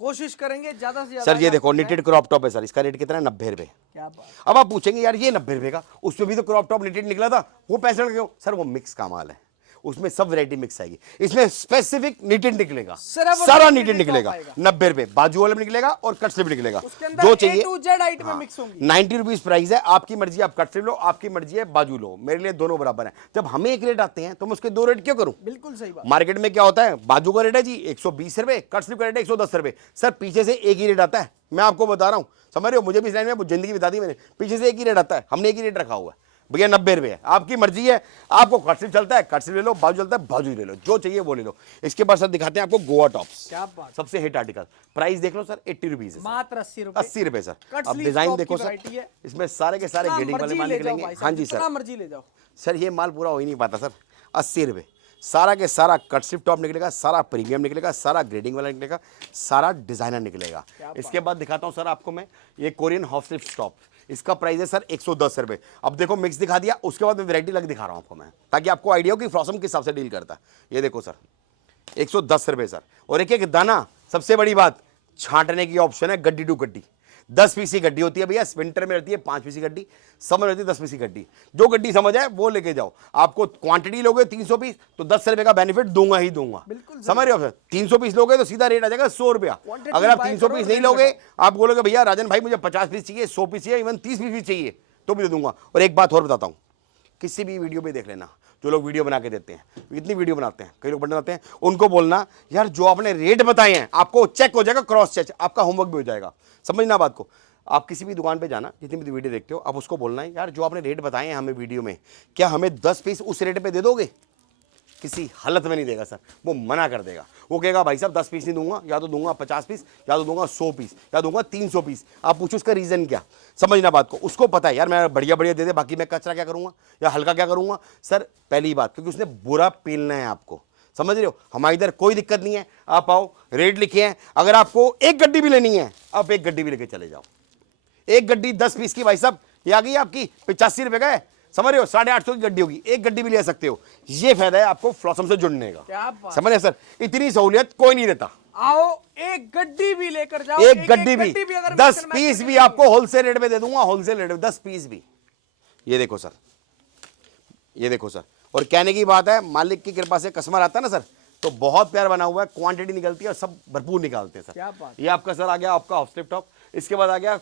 कोशिश करेंगे ज्यादा से ज्यादा। सर ये देखो निटेड क्रॉप टॉप है सर, इसका रेट कितना है? 90 रुपए। क्या बात। अब आप पूछेंगे यार ये 90 रुपए का, उसमें भी तो क्रॉप टॉप निटेड निकला था, वो पैसे लगे क्यों? सर वो मिक्स का माल है, उसमें सब वैरायटी मिक्स आएगी, इसमें स्पेसिफिक निटेड निकलेगा, सारा निटेड निकलेगा। 90 रुपए बाजू वाले में निकलेगा और कट स्लिप निकलेगा, जो चाहिए। A to Z आइटम में मिक्स होंगी। 90 रुपीज प्राइस है, आपकी मर्जी, आप कट स्लिप लो, आपकी मर्जी है बाजू लो, मेरे लिए दोनों बराबर है। जब हमें एक रेट आते हैं तो मैं उसके दो रेट क्यों करूं? बिल्कुल सही बात। मार्केट में क्या होता है, बाजू का रेट है जी 120 रुपए, कट स्लिप का रेट है 110 रुपए। सर पीछे से एक ही रेट आता है, मैं आपको बता रहा हूं, समझ रहे हो? मुझे भी इस लाइन में जिंदगी बता दी मैंने, पीछे से एक ही रेट आता है, हमने एक ही रेट रखा हुआ है भैया 90 रुपए है, आपकी मर्जी है, आपको कट स्लिप चलता है कट स्लिप ले लो, बाजू चलता है बाजू ले लो, जो चाहिए वो ले लो। इसके बाद सर दिखाते हैं आपको गोवा टॉप्स, क्या बात। सबसे हिट आर्टिकल। प्राइस देख लो सर 80 रुपीज, मात्र 80 रुपए। 80 रुपए सर। कट अब स्लीव डिजाइन टॉप देखो की सर, वैरायटी है। इसमें सारे के सारे ग्रेडिंग वाले माल निकलेंगे। हाँ जी सर, मर्जी ले जाओ सर ये माल पूरा हो ही नहीं पाता सर। 80 रुपए सारा के सारा कट स्लिप टॉप निकलेगा, सारा प्रीमियम निकलेगा, सारा ग्रेडिंग वाला निकलेगा, सारा डिजाइनर निकलेगा। इसके बाद दिखाता हूँ सर आपको मैं ये कोरियन हाफ स्लिप टॉप, इसका प्राइस है सर 110 रुपए। अब देखो मिक्स दिखा दिया, उसके बाद में वैरायटी लग दिखा रहा हूँ आपको मैं, ताकि आपको आइडिया हो कि फ्रॉसम किस हिसाब से डील करता है। ये देखो सर 110 रुपए सर, और एक एक दाना, सबसे बड़ी बात छांटने की ऑप्शन है, गड्डी टू गड्डी। 10 पीस की गड्डी होती है भैया, विंटर में रहती है 5 पीस की गड्डी, समर रहती है 10 पीस की गड्डी। जो गड्डी समझ आए वो लेके जाओ। आपको क्वांटिटी लोगे 300 पीस तो 10 रुपए का बेनिफिट दूंगा ही दूंगा, समझ रहे हो सर? 300 पीस लोगे तो सीधा रेट आ जाएगा 100 रुपया। अगर आप 300 पीस नहीं लोगे, आप बोलोगे भैया राजन भाई मुझे 50 पीस चाहिए, 100 पीस चाहिए, इवन 30 पीस भी चाहिए, तो भी दे दूंगा। और एक बात और बताता हूँ, किसी भी वीडियो पे देख लेना, जो लोग वीडियो बना के देते हैं, इतनी वीडियो बनाते हैं, कई लोग बनाते हैं, उनको बोलना यार जो आपने रेट बताए हैं, आपको चेक हो जाएगा, क्रॉस चेक, आपका होमवर्क भी हो जाएगा। समझना बात को। आप किसी भी दुकान पे जाना, जितनी भी वीडियो देखते हो, आप उसको बोलना है यार जो आपने रेट बताए हैं हमें वीडियो में, क्या हमें 10 पीस उस रेट पे दे दोगे? किसी हालत में नहीं देगा सर, वो मना कर देगा। वो कहेगा भाई साहब 10 पीस नहीं दूंगा, या तो दूंगा 50 पीस, या तो दूंगा 100 पीस, या दूंगा 300 पीस। आप पूछो उसका रीज़न क्या, समझना बात को। उसको पता है यार मैं बढ़िया बढ़िया दे दे, बाकी मैं कचरा क्या करूँगा या हल्का क्या करूँगा सर। पहली बात, क्योंकि उसने बुरा पेलना है आपको, समझ रहे हो। हमारे इधर कोई दिक्कत नहीं है, आप आओ, रेट लिखे हैं। अगर आपको एक गड्डी भी लेनी है, आप एक गड्डी भी लेके चले जाओ। एक गड्डी 10 पीस की भाई साहब, ये आ गई आपकी 85 रुपए का है, समझ रहे हो। 850 की गड्डी होगी, एक गड्डी भी ले सकते हो। ये फायदा है आपको फ्लॉसम से जुड़ने का, क्या बात। समझ रहे सर। इतनी सहूलियत कोई नहीं देता। आओ एक गड्डी भी लेकर जाओ, एक गड्डी भी अगर 10 पीस भी आपको होलसेल रेट में दे दूंगा, होलसेल रेट में 10 पीस भी। ये देखो सर, ये देखो सर। और कहने की बात है, मालिक की कृपा से कस्टमर आता है ना सर, तो बहुत प्यार बना हुआ है, क्वांटिटी निकलती है और सब भरपूर निकालते हैं क्या सर। बात। ये आपका सर आ गया आपका हाफ स्लिप टॉप, इसके बाद आ गया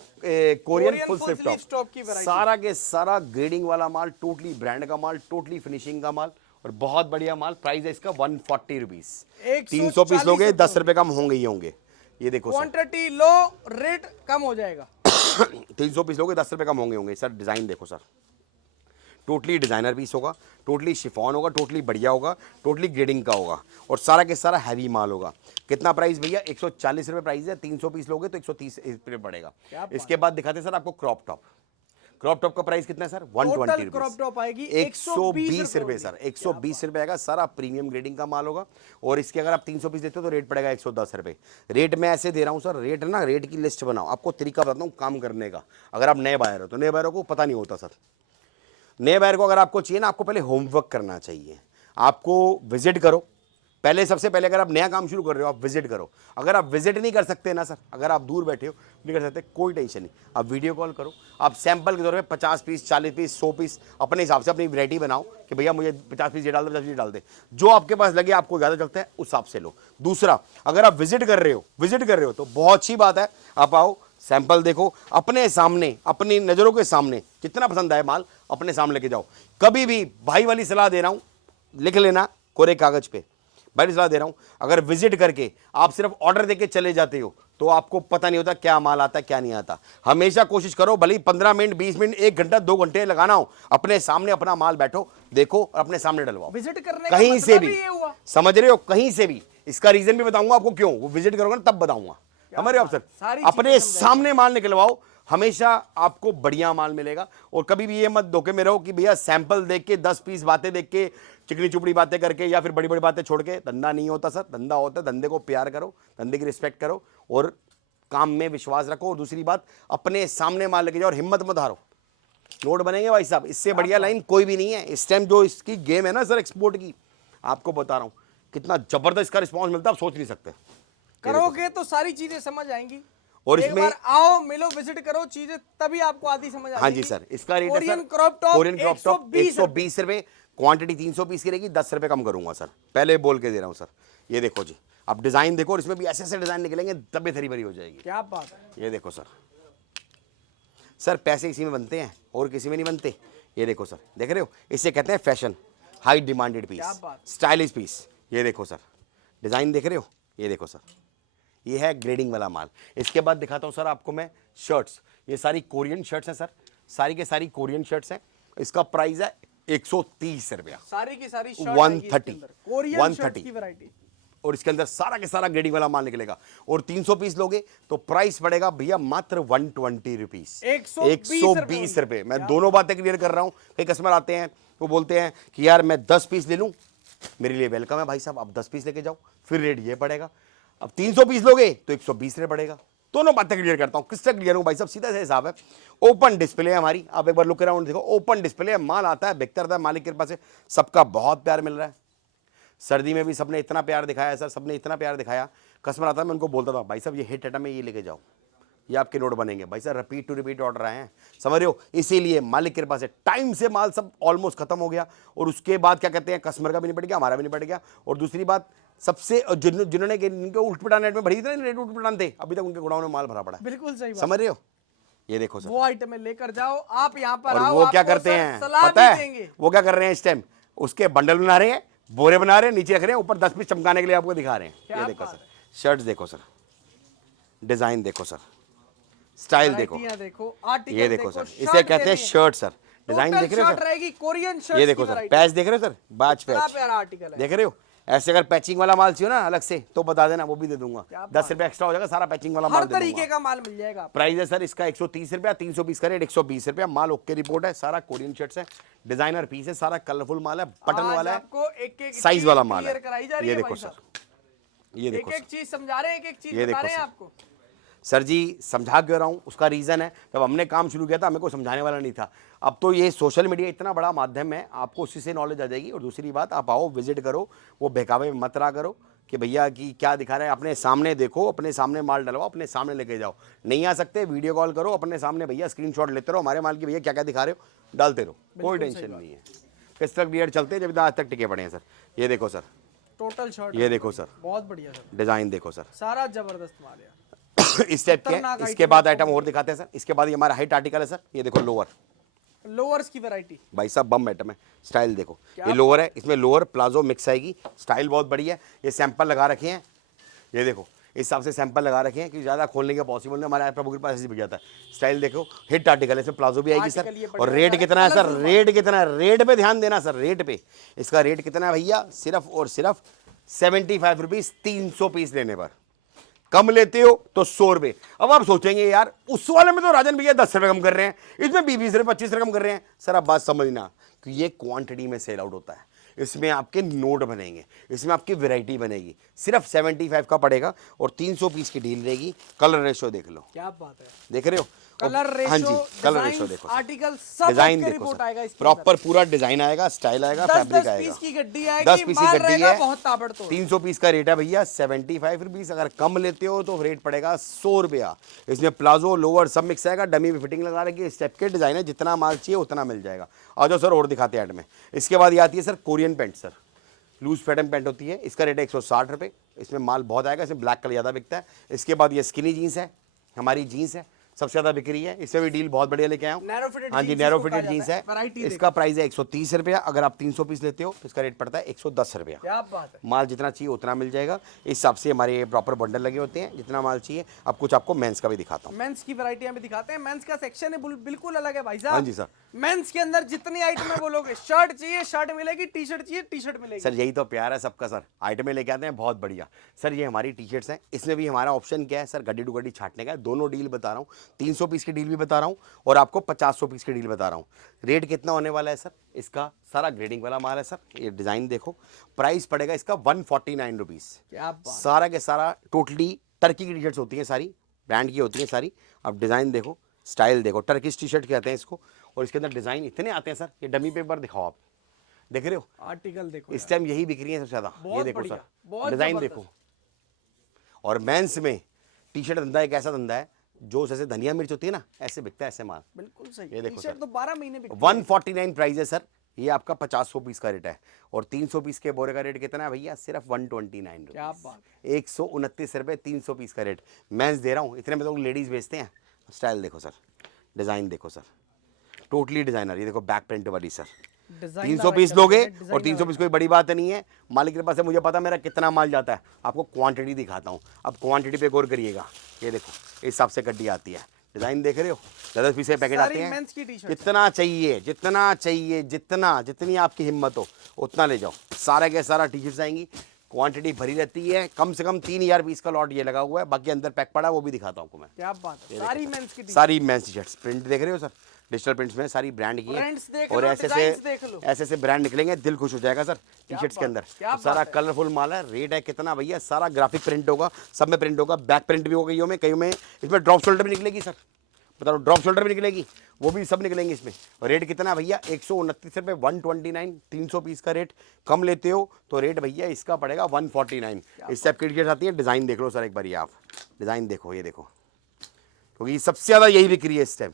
Korean full full slip sleeve top top की variety। सारा के सारा ग्रेडिंग वाला माल, टोटली ब्रांड का माल, टोटली फिनिशिंग का माल और बहुत बढ़िया माल। प्राइस है इसका 140 रुपीज। 300 पीस लोगे 10 रुपए कम होंगे ही होंगे। ये देखो सर, क्वांटिटी लो, रेट कम हो जाएगा। 300 पीस लोगे 10 रुपए कम होंगे सर। डिजाइन देखो सर, टोटली डिजाइनर पीस होगा, टोटली शिफॉन होगा, टोटली बढ़िया होगा, टोटली ग्रेडिंग का होगा और सारा के सारा हैवी माल होगा। कितना प्राइस भैया, 140 रुपए प्राइस है। 300 पीस लोगे तो 130 रुपए पड़ेगा। इसके बाद दिखाते हैं सर आपको क्रॉप टॉप। क्रॉप टॉप का प्राइस कितना है सर, 120 क्रॉप टॉप आएगी 120 रुपए सर, 120 रुपए आएगा। सारा प्रीमियम ग्रेडिंग का माल होगा और इसके अगर आप 300 पीस देते हो तो रेट पड़ेगा 110 रुपए। रेट मैं ऐसे दे रहा हूँ सर, रेट ना, रेट की लिस्ट बनाओ। आपको तरीका बताता हूँ काम करने का। अगर आप नए बायर हो तो नए बायरों को पता नहीं होता सर। नए बायर को अगर आपको चाहिए ना, आपको पहले होमवर्क करना चाहिए। आपको विजिट करो पहले, सबसे पहले अगर आप नया काम शुरू कर रहे हो आप विजिट करो। अगर आप विजिट नहीं कर सकते ना सर, अगर आप दूर बैठे हो नहीं कर सकते, कोई टेंशन नहीं, आप वीडियो कॉल करो। आप सैंपल के तौर पे 50 पीस, 40 पीस, 100 पीस अपने हिसाब से अपनी वैरायटी बनाओ कि भैया मुझे 50 पीस ये डाल दे, 50 पीस डाल दे, जो आपके पास लगे आपको ज़्यादा चलता है उस हिसाब से लो। दूसरा, अगर आप विजिट कर रहे हो तो बहुत अच्छी बात है, आप आओ, सैंपल देखो अपने सामने, अपनी नज़रों के सामने, जितना पसंद आए माल अपने सामने लेके जाओ। कभी भी भाई वाली सलाह दे रहा हूँ, लिख लेना कोरे कागज पे, भाई सलाह दे रहा हूं। अगर विजिट करके आप सिर्फ ऑर्डर देके चले जाते हो तो आपको पता नहीं होता क्या माल आता क्या नहीं आता। हमेशा कोशिश करो, भले ही 15 मिनट, 20 मिनट, 1 घंटा, 2 घंटे लगाना हो, अपने सामने अपना माल बैठो, देखो और अपने सामने डलवाओ। विजिट करने का कहीं से मतलब भी, ही ये हुआ। समझ रहे हो, कहीं से भी। इसका रीजन भी बताऊंगा आपको क्यों, वो विजिट करोगे ना तब बताऊंगा। समझ रहे हो आप सर, अपने सामने माल निकलवाओ, हमेशा आपको बढ़िया माल मिलेगा। और कभी भी ये मत धोखे में रहो कि भैया सैंपल देख के 10 पीस बातें देख के, चिकनी चुपड़ी बातें करके या फिर बड़ी बड़ी बातें छोड़ के धंधा नहीं होता सर। धंधा होता है, धंधे को प्यार करो, धंधे की रिस्पेक्ट करो और काम में विश्वास रखो। और दूसरी बात, अपने सामने माल लेके जाओ और हिम्मत मत हारो, नोट बनेंगे भाई साहब। इससे बढ़िया लाइन कोई भी नहीं है इस टाइम। जो इसकी गेम है ना सर एक्सपोर्ट की, आपको बता रहा हूँ कितना जबरदस्त इसका रिस्पॉन्स मिलता है, आप सोच नहीं सकते। करोगे तो सारी चीजें समझ आएंगी। और एक इसमें बार आओ, मिलो, विजिट करो, चीजें तभी आपको आधी समझ आएगी। हाँ जी सर, इसका रेट है sir, Korean crop top, Korean crop top 120 रुपए। क्वांटिटी 300 पीस की रहेगी, 10 रुपए कम करूंगा सर, पहले बोल के दे रहा हूँ सर। ये देखो जी, आप डिजाइन देखो और इसमें भी ऐसे ऐसे डिजाइन निकलेंगे, तबीयत हरी भरी हो जाएगी। क्या बात है। ये देखो सर, सर पैसे इसी में बनते हैं और किसी में नहीं बनते। ये देखो सर, देख रहे हो, इसे कहते हैं fashion, high demanded piece, stylish piece. ये देखो सर, डिजाइन देख रहे हो, ये देखो सर, ये है ग्रेडिंग वाला माल। इसके बाद दिखाता हूं सर आपको मैं शर्ट्स। ये सारी कोरियन शर्ट्स हैं सर, सारी के सारी कोरियन शर्ट्स हैं। इसका प्राइस है 130 रुपया, सारी की सारी 130, कोरियन शर्ट्स की वैरायटी। और इसके अंदर सारा के सारा ग्रेडिंग वाला माल निकलेगा। और 300 पीस लोगे तो प्राइस पड़ेगा भैया मात्र 120 रुपीज, 120 रुपए। मैं दोनों बातें क्लियर कर रहा हूं। कई कस्टमर आते हैं वो बोलते हैं कि यार मैं 10 पीस ले लूं, मेरे लिए वेलकम है भाई साहब, आप 10 पीस लेके जाओ, फिर रेट ये पड़ेगा। अब 300 पीस लोगे तो 120 रुपए पड़ेगा। दोनों बातें क्लियर करता हूं, किससे क्लियर हूं भाई साहब, सीधा सा हिसाब है। ओपन डिस्प्ले है हमारी, आप एक बार लुक अराउंड देखो, ओपन डिस्प्ले है, माल आता है, बिकता रहता है, मालिक की कृपा से सबका बहुत प्यार मिल रहा है। सर्दी में भी सबने इतना प्यार दिखाया सर, सबने इतना प्यार दिखाया। कस्टमर आता है, मैं उनको बोलता था भाई साहब ये हिट आइटम है, ये लेके जाओ, ये आपके नोट बनेंगे। भाई साहब रिपीट टू रिपीट ऑर्डर आए हैं, समझ रहे हो। इसीलिए मालिक की कृपा से टाइम से माल सब ऑलमोस्ट खत्म हो गया। और उसके बाद क्या कहते हैं, कस्टमर का भी नहीं पड़ गया, हमारा भी नहीं पड़ गया। और दूसरी बात, सबसे जिन्होंने इनके उल्ट-पटांग नेट में भरी थी ना, रेट उल्ट-पटांग थे, अभी तक उनके गोडाउन में माल भरा पड़ा है। बिल्कुल सही बात, समझ रहे हो। ये देखो सर, वो आइटम लेकर जाओ, आप यहाँ पर और आओ, वो क्या आपको करते सर हैं सलाह पता भी है, देंगे। वो क्या कर रहे हैं इस टाइम, उसके बंडल बना रहे हैं, बोरे बना रहे हैं, नीचे रख रहे हैं, ऊपर 10 पीस चमकाने के लिए आपको दिखा रहे हैं। ये देखो सर, शर्ट्स देखो सर, डिजाइन देखो सर, स्टाइल देखो, वैरायटियां देखो, आर्टिकल ये देखो सर, शर्ट इसे कहते हैं लेनी है। Shirt sir. डिजाइन देख रहे हो शर्ट सर, रहेगी कोरियन शर्ट। ये देखो सर, पैच देख रहे हो सर, बाच बड़ा पैच प्यारा आर्टिकल है। देख रहे हो। ऐसे अगर पैचिंग वाला माल चाहिए ना अलग से तो बता देना, वो भी दे दूंगा। क्या 10 रुपये एक्स्ट्रा हो जाएगा, सारा पैचिंग वाला माल हर दे दूंगा। तरीके का माल मिल जाएगा। प्राइस है सर इसका 130 रुपया, 300 पीस का रेट 120 रुपया। माल ओके रिपोर्ट है, सारा कोरियन शर्ट्स है, डिजाइनर पीस है, सारा कलरफुल माल है, बटन वाला है, आपको एक साइज वाला माल है। कराई जा रही ये है देखो भाई सर, साहब। ये देखो एक चीज समझा रहे हैं, एक चीज ये बता देखो रहे हैं सर। आपको। सर जी समझा क्यों रहा हूँ, उसका रीज़न है जब हमने काम शुरू किया था हमें कोई समझाने वाला नहीं था। अब तो ये सोशल मीडिया इतना बड़ा माध्यम है, आपको उसी से नॉलेज आ जाएगी। और दूसरी बात, आप आओ विजिट करो, वो बहकावे में मत रहा करो कि भैया कि क्या दिखा रहे हैं। अपने सामने देखो, अपने सामने माल डलवाओ, अपने सामने लेके जाओ। नहीं आ सकते वीडियो कॉल करो, अपने सामने भैया स्क्रीनशॉट लेते रहो हमारे माल की, भैया क्या क्या दिखा रहे हो, डालते रहो, कोई टेंशन नहीं है। किस तक बियर चलते हैं जब आज तक टिके पड़े हैं सर। ये देखो सर, टोटल शर्ट ये देखो सर, बहुत बढ़िया सर, डिजाइन देखो सर, सारा जबरदस्त माल है। इस टाइप खतरनाक के। इसके item बाद आपको आइटम और दिखाते हैं सर। इसके बाद ये हमारा हाइट आर्टिकल है सर, ये देखो लोअर, लोअर्स की वैरायटी भाई साहब बम आइटम है। स्टाइल देखो, ये लोअर है, इसमें लोअर प्लाजो मिक्स आएगी, स्टाइल बहुत बढ़िया है। ये सैंपल लगा रखे हैं, ये देखो इस हिसाब से सैंपल लगा रखे हैं कि ज़्यादा खोलने का पॉसिबल नहीं, हमारे प्रभु के पास ऐसे बिक जाता है। स्टाइल देखो, हिट आर्टिकल है, इसमें प्लाजो भी आएगी सर। आर्टिकल ये और बढ़िया रेट कितना है सर, रेट कितना है, रेट पे ध्यान देना सर, रेट पे। इसका रेट कितना है भैया, सिर्फ और सिर्फ 75 रुपीज़ 300 पीस लेने पर। कम लेते हो तो 100 रुपये। अब आप सोचेंगे यार उस वाले में तो राजन भैया 10 रुपये कम कर रहे हैं, इसमें 20 रुपये 25 रुपये कम कर रहे हैं। सर आप बात समझना कि ये क्वांटिटी में सेल आउट होता है, इसमें आपके नोट बनेंगे, इसमें आपकी वैरायटी बनेगी। सिर्फ 75 का पड़ेगा और 300 पीस की डील रहेगी। कलर रेशो देख लो, क्या बात है, देख रहे हो, कलर रेशो, हाँ जी कलर डिजाइन, रेशो देखो, आर्टिकल सब डिजाइन ओके देखो रिपोर्ट आएगा सर, इसके प्रॉपर पूरा डिजाइन आएगा, स्टाइल आएगा, 10 फैब्रिक 10 आएगा। पीस की गड्डी आएगी, 10 पीस की माल गड्डी रहेगा है, बहुत ताबड़तोड़। 300 पीस का रेट है भैया 75 रुपीज़। अगर कम लेते हो तो रेट पड़ेगा 100 रुपया। इसमें प्लाजो लोअर सब मिक्स आएगा, डमी में फिटिंग लगा रखी है, स्टेप के डिजाइन है, जितना माल चाहिए उतना मिल जाएगा। आ जाओ सर और दिखाते हैं ऐड में। इसके बाद ये आती है sir Korean pant sir, loose pattern pant होती है, इसका रेट है 160 रुपये। इसमें माल बहुत आएगा, इसमें ब्लैक कलर ज़्यादा बिकता है। इसके बाद ये स्किनी जीन्स है, हमारी जीन्स है, सबसे ज़्यादा बिक रही है, इसमें भी डील बहुत बढ़िया लेके आया हूँ। Narrow fitted हाँ जी jeans नैरो इसको फिटेड कहा जीन्स जाता है, है। Variety इसका प्राइस है 130 रुपया। अगर आप 300 पीस लेते हो तो इसका रेट पड़ता है 110 रुपया। क्या बात है, माल जितना चाहिए उतना मिल जाएगा। इस हिसाब से हमारे प्रॉपर बंडल लगे होते हैं, जितना माल चाहिए। अब कुछ आपको मेंस का भी दिखाता हूँ। मेंस की वैरायटी हमें दिखाते हैं। मेंस का सेक्शन है बिल्कुल अलग है भाई साहब। हाँ जी सर, मेंस के अंदर जितनी आइटम है बोलोगे, शर्ट चाहिए शर्ट मिलेगी, टी शर्ट चाहिए टी शर्ट मिलेगी। सर यही तो प्यार है सबका सर, आइटमें लेके आते हैं बहुत बढ़िया। सर ये हमारी टी शर्ट्स हैं, इसमें भी हमारा ऑप्शन क्या है सर, गड्डी टू गड्डी छाटने का है। दोनों डील बता रहा हूँ, 300 पीस की डील भी बता रहा हूँ और आपको 500 पीस की डील बता रहा हूँ। रेट कितना होने वाला है सर, इसका सारा ग्रेडिंग वाला माल है सर। ये डिज़ाइन देखो, प्राइस पड़ेगा इसका 149 रुपीज़। क्या बात, सारा के सारा टोटली टर्की की टी शर्ट्स होती हैं, सारी ब्रांड की होती हैं सारी। अब डिज़ाइन देखो, स्टाइल देखो, टर्किश टी शर्ट कहते हैं इसको। और इसके अंदर डिज़ाइन इतने आते हैं सर, ये डमी पेपर दिखाओ आप, देख रहे हो आर्टिकल देखो इस टाइम यही बिक रही है सबसे ज़्यादा। ये बहुत देखो बढ़िया, सर, बहुत डिज़ाइन जबरदस्त। देखो। और मेंस में टी शर्ट धंधा एक ऐसा धंधा है जो जैसे धनिया मिर्च होती है ना, ऐसे बिकता है ऐसे माल। बिल्कुल सही। ये देखो टी शर्ट सर, तो 12 महीने बिकती है। 149 प्राइस है सर। ये आपका 500 पीस का रेट है और 300 पीस के बोरे का रेट कितना है भैया, सिर्फ 129 क्या रुपीज़। बात, 129 रुपये 300 पीस का रेट मेंस दे रहा हूँ। इतने में तो लेडीज़ बेचते हैं। स्टाइल देखो सर, डिज़ाइन देखो सर, टोटली डिज़ाइनर। ये देखो बैक प्रिंट वाली सर, डिजाइन 300 पीस लोगे और 300 पीस कोई बड़ी बात नहीं है। मालिक के पास है, मुझे पता मेरा कितना माल जाता है। आपको क्वांटिटी दिखाता हूँ, अब क्वांटिटी पे गौर करिएगा। ये देखो इस हिसाब से गड्डी आती है, डिज़ाइन देख रहे हो, 10 पीस के पैकेट आते हैं। मेंस की टी शर्ट जितना चाहिए, जितना चाहिए, जितना जितनी आपकी हिम्मत हो उतना ले जाओ। सारा के सारा टी शर्ट्स आएंगी, क्वांटिटी भरी रहती है। कम से कम 3000 पीस का लॉट ये लगा हुआ है, बाकी अंदर पैक पड़ा है, वो भी दिखाता हूँ आपको मैं। क्या बात है, सारी मेंस की टी सारी मेंस टी शर्ट्स प्रिंट देख रहे हो सर, डिजिटल प्रिंट्स में सारी ब्रांड की Prints है। देख और लो, ऐसे designs देख लो। ऐसे ब्रांड निकलेंगे, दिल खुश हो जाएगा सर टी शर्ट्स के अंदर। क्या तो सारा कलरफुल माल है। रेट है कितना भैया, सारा ग्राफिक प्रिंट होगा, सब में प्रिंट होगा, बैक प्रिंट भी होगा, कईयों में इसमें ड्रॉप शोल्डर भी निकलेगी सर, बताओ ड्रॉप शोल्डर भी निकलेगी, वो भी सब निकलेंगे इसमें। और रेट कितना भैया, 129 रुपये, 129, 300 पीस का रेट। कम लेते हो तो रेट भैया इसका पड़ेगा 149। इस टाइप की टी शर्ट आती है। डिज़ाइन देख लो सर एक बार, ये आप डिज़ाइन देखो, ये देखो, क्योंकि सबसे ज़्यादा यही बिक रही है इस टाइम।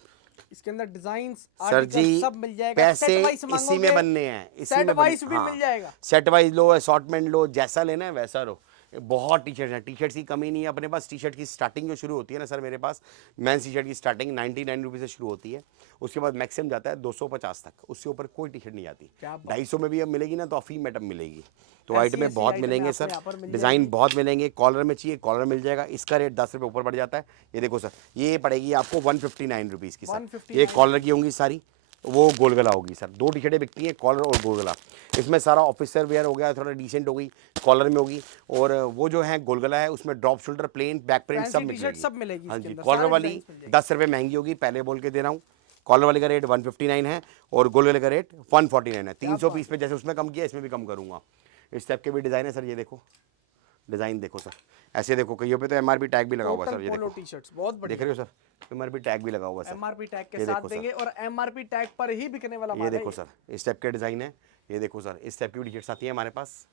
इसके अंदर डिजाइन्स सर जी सब मिल जाएगा। पैसे सेट वाइज इसी मांगोगे, में बनने हैं, इसी सेट में वाइज भी मिल जाएगा। सेट वाइज लो, असॉर्टमेंट लो, जैसा लेना है वैसा लो। बहुत टी शर्ट है, टी शर्ट्स की कमी नहीं है अपने पास। टी शर्ट की स्टार्टिंग जो शुरू होती है ना सर, मेरे पास मेंस टी शर्ट की स्टार्टिंग 99 रुपीज़ से शुरू होती है। उसके बाद मैक्सिमम जाता है 250 तक, उससे ऊपर कोई टी शर्ट नहीं आती। 250 में भी अब मिलेगी ना तो अफीम मैडम मिलेगी। तो आइटम में बहुत मिलेंगे सर, डिज़ाइन बहुत मिलेंगे। कॉलर में चाहिए कॉलर मिल जाएगा, इसका रेट 10 रुपये ऊपर बढ़ जाता है। ये देखो सर, ये पड़ेगी आपको 159 रुपीज़ की सर। ये कॉलर की होंगी सारी, वो गोल गला होगी सर। 2 टी शर्टें बिकती हैं, कॉलर और गोल गला। इसमें सारा ऑफिसर वेयर हो गया, थोड़ा डिसेंट हो गई, कॉलर में होगी। और वो जो है गोल गला है उसमें drop shoulder, plain, back print सब फैंसी टी-शर्ट मिलेगी। सब मिलेगी हाँ इसके जी, अंदर, कॉलर सारे वाली डिजाइन्स मिल जाएंगे। 10 रुपये महंगी होगी, पहले बोल के दे रहा हूँ। कॉलर वाली का रेट 159 है और गोल गले का रेट 149 है। 300 पीस पे जैसे उसमें कम किया इसमें भी कम करूँगा। इस टाइप के भी डिज़ाइन है सर। ये देखो डिज़ाइन देखो सर, ऐसे देखो, कईयों पे तो एमआरपी टैग भी लगा हुआ है सर। ये पोलो देखो, टी-शर्ट्स बहुत देख बढ़िया, रहे हो सर, एमआरपी टैग भी लगा हुआ है सर। एमआरपी टैग के ये साथ देखो सर। देंगे और एमआरपी टैग पर ही बिकने वाला ये माल है देखो सर, इस टाइप के डिज़ाइन है। ये देखो सर, इस टाइप की भी टी-शर्ट्स आती है हमारे पास।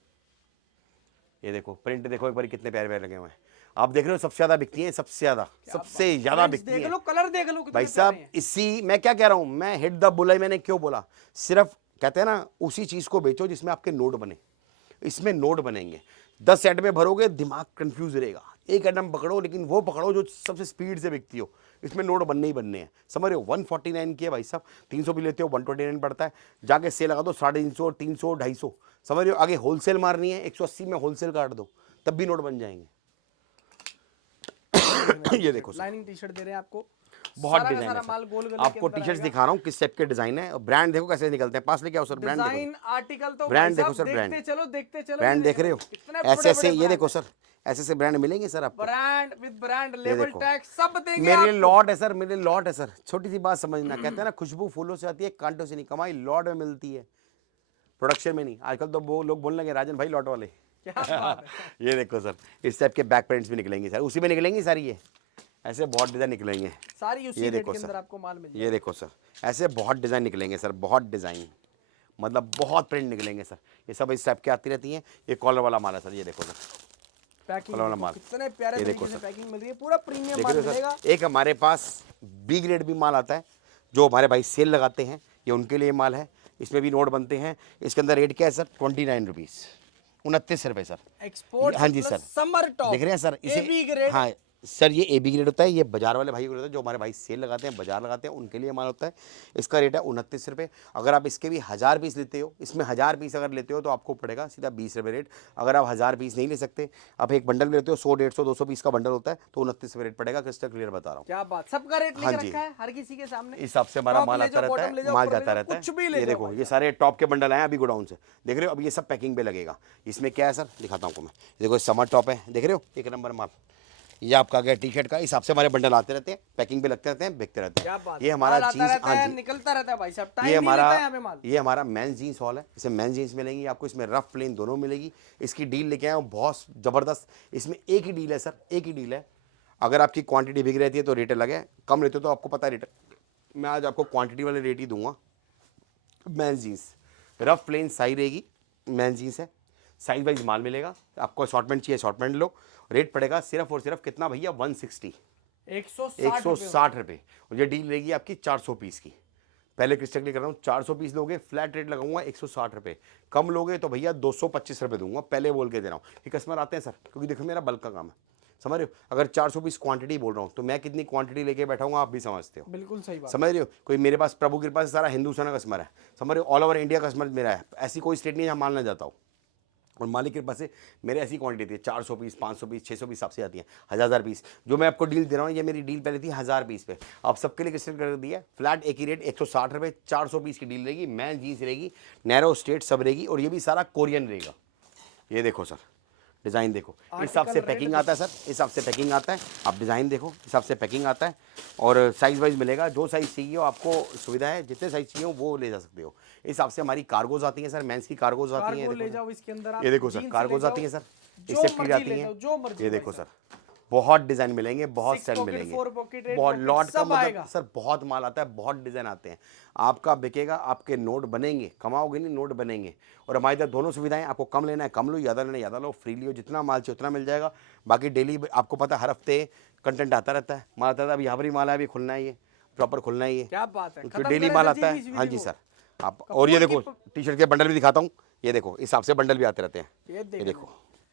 ये देखो प्रिंट देखो एक बार कितने प्यारे प्यारे लगे हुए हैं। आप देख रहे हो सबसे ज़्यादा बिकती है, सबसे ज़्यादा बिकती देख है लो, कलर देख लो कितने भाई प्यारे साहब। हैं। इसी मैं क्या कह रहा हूँ, मैं हिट द बुल मैंने क्यों बोला, सिर्फ कहते हैं ना उसी चीज़ को बेचो जिसमें आपके नोट बने। इसमें नोट बनेंगे। 10 ऐड में भरोगे दिमाग कंफ्यूज रहेगा। एक आइटम पकड़ो लेकिन वो पकड़ो जो सबसे स्पीड से बिकती हो। इसमें नोट बनने ही बनने हैं, समझ रहे हो। 149 की है भाई साहब, 300 भी लेते हो 129 पड़ता है। जाके सेल लगा दो 350, 300, 250, समझ रहे हो। आगे होलसेल मारनी है 180 में होलसेल काट दो, तब भी नोट बन जाएंगे। ये देखो सर, लाइनिंग टी-शर्ट दे रहे हैं आपको, बहुत सारा का डिजाइन सारा है माल सर। गोल गले के आपको अंदर टी शर्ट्स आएगा। दिखा रहा हूँ किस टाइप के डिजाइन है। ब्रांड देखो कैसे निकलते हैं, पास लेके आओ सर। ब्रांड देखो, डिजाइन आर्टिकल तो ब्रांड भाई देखो साहब सर, ब्रांड देखते चलो देखते चलो। ब्रांड देख रहे हो, कितने ऐसे ऐसे बड़े-बड़े ये देखो brand सर, ऐसे ऐसे ब्रांड मिलेंगे सर आपको। ब्रांड विद ब्रांड ये लेबल देखो, टैग सब देंगे मेरे लिए आपको। लॉट है सर, मेरे लिए लॉट है सर। छोटी सी बात समझना, कहते हैं ना खुशबू फूलों से आती है कांटों से नहीं, कमाई लॉट में मिलती है, प्रोडक्शन में नहीं। आजकल तो वो लोग बोलने लगे राजन भाई लॉट वाले। क्या बात है। ये देखो सर, इस टाइप के बैक प्रिंट्स भी निकलेंगे सर, उसी में निकलेंगी सर। ये ऐसे बहुत डिजाइन निकलेंगे। सारी उसी ये रेट देखो के अंदर सर, आपको माल मिल जाएगा। ये देखो सर, ऐसे बहुत डिज़ाइन निकलेंगे सर, बहुत डिज़ाइन, मतलब बहुत प्रिंट निकलेंगे सर। ये सब इस टाइप की आती रहती हैं। ये कॉलर वाला माल है सर। ये देखो सर, पैकिंग कलर वाला देखो, माल। कितने प्यारे ये तरीके देखो से सर, पैकिंग मिल रही है, पूरा प्रीमियम देख माल रहे हो मिलेगा। सर। एक हमारे पास बी ग्रेड भी माल आता है जो हमारे भाई सेल लगाते हैं, ये उनके लिए माल है। इसमें भी नोट बनते हैं। इसके अंदर रेट क्या है सर, 29 रुपीज़, 29 रुपये सर। एक्सपोर्ट हाँ जी सर, समर टॉप देख रहे हैं सर इसे। AB grade. हाँ सर, ये AB ग्रेड होता है। ये बाजार वाले भाई को होता है, जो हमारे भाई सेल लगाते हैं, बाजार लगाते हैं, उनके लिए माल होता है। इसका रेट है 29 रुपये। अगर आप इसके भी 1000 पीस लेते हो, इसमें 1000 पीस अगर लेते हो तो आपको पड़ेगा सीधा 20 रुपये रेट। अगर आप 1000 पीस नहीं ले सकते, आप एक बंडल लेते हो, 100, 150, 200 पीस का बंडल होता है, तो 29 रुपये रेट पड़ेगा। क्रिस्टल क्लियर बता रहा हूँ। क्या बात, सबका रेट हाँ लिख जी। रखा है हर किसी के सामने। इस हिसाब से हमारा Top माल ले आता जाओ, रहता bottom ले है, जाओ, माल ऊपर ले जाता जाओ, रहता है। कुछ भी ले ये जाओ देखो, भाई ये सारे टॉप के बंडल आए हैं अभी गोडाउन से, देख रहे हो। अब ये सब पैकिंग पे लगेगा। इसमें क्या है सर, दिखाता हूँ आपको मैं। देखो समर टॉप है, देख रहे हो, एक नंबर माल। ये आपका गया टी शर्ट का। इस हिसाब से हमारे बंडल आते रहते हैं, पैकिंग पे लगते रहते हैं, बिकते रहते क्या हैं। बात ये है, हमारा माल आता जीन्स, रहता हाँ है, जी, निकलता रहता है भाई साहब, ये टाइम नहीं हमारा, लेता है यहाँ पे माल। ये हमारा मेंस जीन्स हॉल है। इसमें मेंस जीन्स मिलेंगी आपको। इसमें रफ प्लेन दोनों मिलेगी। इसकी डील लेके आया हूँ बहुत ज़बरदस्त। इसमें एक ही डील है सर, एक ही डील है। अगर आपकी क्वांटिटी बिक रहती है तो रेट अलग है, कम लेते हो तो आपको पता है रेट। मैं आज आपको क्वांटिटी वाले रेट ही दूंगा। Men's jeans rough plain size रहेगी, मेंस जीन्स है, साइज वाइज माल मिलेगा। आपको असॉर्टमेंट चाहिए असॉर्टमेंट लो। रेट पड़ेगा सिर्फ और सिर्फ कितना भैया, 160, 160 रुपये। और ये डील रहेगी आपकी 400 पीस की। पहले क्रिस्टल क्लियर कर रहा हूँ, 400 पीस लोगे फ्लैट रेट लगाऊंगा 160 रुपये। कम लोगे तो भैया 225 रुपये दूंगा, पहले बोल के दे रहा हूँ। ये कस्टमर आते हैं सर, क्योंकि देखो मेरा बल्क का काम है, समझ रहे हो। अगर 400 पीस क्वांटिटी बोल रहा हूँ तो मैं कितनी क्वांटिटी लेके बैठा हूँ आप भी समझते हो। बिल्कुल सही बात। समझ रहे हो। कोई मेरे पास प्रभु कृपा से सारा हिंदुस्तान का कस्टमर है, समझ रहे हो। ऑल ओवर इंडिया कस्टमर मेरा है। ऐसी कोई स्टेट नहीं जहाँ माल ना जाता हूँ। और मालिक के पास से मेरे ऐसी क्वांटिटी थी, 400 पीस, 500 पीस, 600 पीस सबसे आती है, 1000 पीस। जो मैं आपको डील दे रहा हूँ, ये मेरी डील पहले थी 1000 पीस पे, अब सबके लिए क्रिस्टल कर दिया फ्लैट एक ही रेट 160 रुपये। 400 पीस की डील रहेगी, मैन जीन्स रहेगी, नैरो स्ट्रेट सब रहेगी। और ये भी सारा कोरियन रहेगा। ये देखो सर, डिज़ाइन देखो, इस हिसाब से पैकिंग आता है सर, इस हिसाब से पैकिंग आता है। आप डिज़ाइन देखो, इस हिसाब से पैकिंग आता है। और साइज़ वाइज मिलेगा, जो साइज़ चाहिए हो आपको सुविधा है, जितने साइज़ चाहिए हो वो ले जा सकते हो। इस हिसाब से हमारी कार्गोज आती हैं सर, मेंस की कार्गोज आती हैं। कार्गो ले जाओ इसके अंदर आप, ये देखो सर, जीन्स कार्गोज ले आती हैं जाओ, सर, जो इससे मर्जी आती ले हैं। जाओ, जो मर्जी ये भाई देखो साहब। सर, बहुत डिज़ाइन मिलेंगे, बहुत 6 सेल पॉकेट, मिलेंगे, 4 पॉकेट, 8 बहुत पॉकेट, लॉट का सब मतलब आएगा। सर बहुत माल आता है, बहुत डिज़ाइन आते हैं। आपका बिकेगा, आपके नोट बनेंगे, कमाओगे नहीं नोट बनेंगे। और हमारी तरफ दोनों सुविधाएं, आपको कम लेना है कम लो, ज़्यादा लेना है ज़्यादा लो, फ्री लियो, जितना माल चाहिए उतना मिल जाएगा। बाकी डेली आपको पता है हर हफ्ते कंटेंट आता रहता है, माल आता रहता है। अभी यहाँ पर ही माल है, अभी खुलना है, ये प्रॉपर खुलना है ये, क्या बात है, तो खत्म डेली करें माल सर आता जी की है। इस हाँ जी वीडियो सर, आप। और ये कपूर देखो की टी शर्ट के बंडल भी दिखाता हूँ। ये देखो, इस हिसाब से बंडल भी आते रहते हैं। ये ये देखो,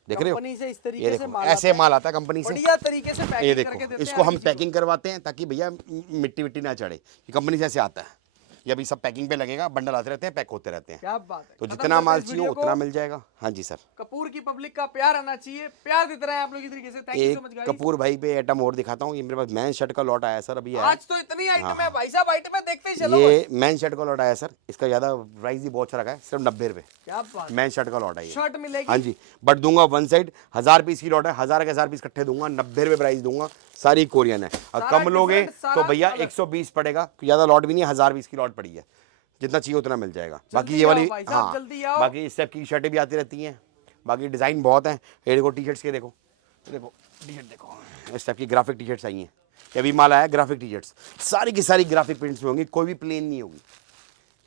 देख कंपनी रहे हो, से इस ये तरीके से देखो माल ऐसे आता है, माल आता है कंपनी से, बढ़िया तरीके से ये पैकिंग देखो, करके देते हैं इसको हर हम किसी को। पैकिंग करवाते हैं ताकि भैया मिट्टी विट्टी ना चढ़े। ये कंपनी से ऐसे आता है, ये अभी सब पैकिंग पे लगेगा, बंडल आते रहते हैं, पैक होते रहते हैं। क्या बात है। तो खत्म जितना करते माल हैं इस चाहिए वीडियो को। उतना मिल जाएगा। हाँ जी सर। कपूर की पब्लिक का प्यार आना चाहिए, प्यार देते रहे आप लोग इस तरीके से। थैंक यू सो मच एक गाइस। कपूर भाई पे आइटम और दिखाता हूँ। ये मेरे पास मैन शर्ट का लॉट आया है सर, अभी आया। आज तो इतनी आइटम है भाई साहब, आइटम है देखते ही चलो ये बस। मैन शर्ट का लॉट आया है सर। इसका ज़्यादा प्राइस ही बहुत अच्छा रखा है, सिर्फ 90 रुपये। क्या बात है। मैन शर्ट का लॉट है ये। शर्ट मिलेगी। हाँ जी, बट दूंगा वन साइड। 1000 पीस की लॉट है, 1000 के 1000 पीस इकट्ठे दूंगा, 90 रुपये प्राइस दूंगा। सारी कोरियन है। और सारा कम लोगे different, तो सारा भैया अलग। 120 पड़ेगा। ज़्यादा लॉट भी नहीं है, 1000 पीस की लॉट पड़ी है। जितना चाहिए उतना मिल जाएगा। बाकी जल्दी ये वाली, आओ भाई साहब, हाँ, जल्दी आओ। बाकी इस टाइप की शर्टें भी आती रहती हैं। बाकी डिज़ाइन बहुत हैं। ये देखो टी शर्ट्स के, देखो देखो टी शर्ट देखो, इस टाइप की ग्राफिक टी शर्ट्स आई हैं। ये अभी माल आया ग्राफिक टी शर्ट्स, सारी की सारी ग्राफिक प्रिंट्स में होंगी, कोई भी प्लेन नहीं होगी।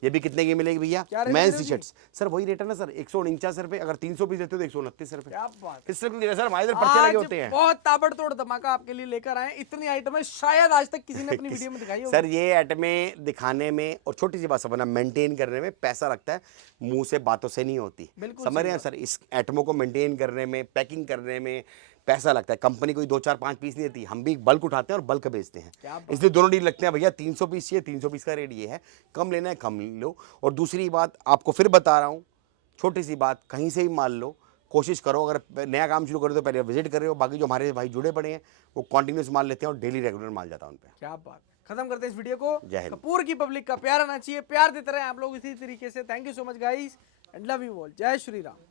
ये भी कितने की मिलेगी भैया? क्या रेट मैंस दे टी दोगे? शर्ट्स सर वही रेट है ना सर, 149 रुपये। अगर 300 पीस देते हो तो 129 रुपये। क्या बात है। किस तरह की सर, हमारे इधर पर्चे लगे होते हैं। बहुत ताबड़तोड़ धमाका आपके लिए लेकर आए हैं। इतनी आइटम है शायद आज तक किसी ने अपनी वीडियो में दिखाई होगी। सर ये आइटमें दिखाने में और छोटी सी बात समझना, मेंटेन करने में पैसा लगता है, मुंह से बातों से नहीं होती। बिल्कुल समझ रहे हैं सर? इस आइटमों को मेंटेन करने में, पैकिंग करने में पैसा लगता है। कंपनी कोई 2 4 5 पीस नहीं देती, हम भी बल्क उठाते हैं और बल्क बेचते क्या हैं। बात। इसलिए दोनों डील लगते हैं भैया। 300 पीस चाहिए, 300 पीस का रेट ये है। कम लेना है कम लो। और दूसरी बात आपको फिर बता रहा हूँ, छोटी सी बात, कहीं से भी माल लो, कोशिश करो अगर नया काम शुरू करो तो पहले विजिट कर रहे हो। बाकी जो हमारे भाई जुड़े पड़े हैं वो कंटिन्यूस माल लेते हैं और डेली रेगुलर माल जाता है उन पे। क्या बात। खत्म करते हैं इस वीडियो को। जय हिंद। कपूर की पब्लिक का प्यार आना चाहिए, प्यार देते रहे आप लोग इसी तरीके से। Thank you so much guys and love you all. जय श्री राम।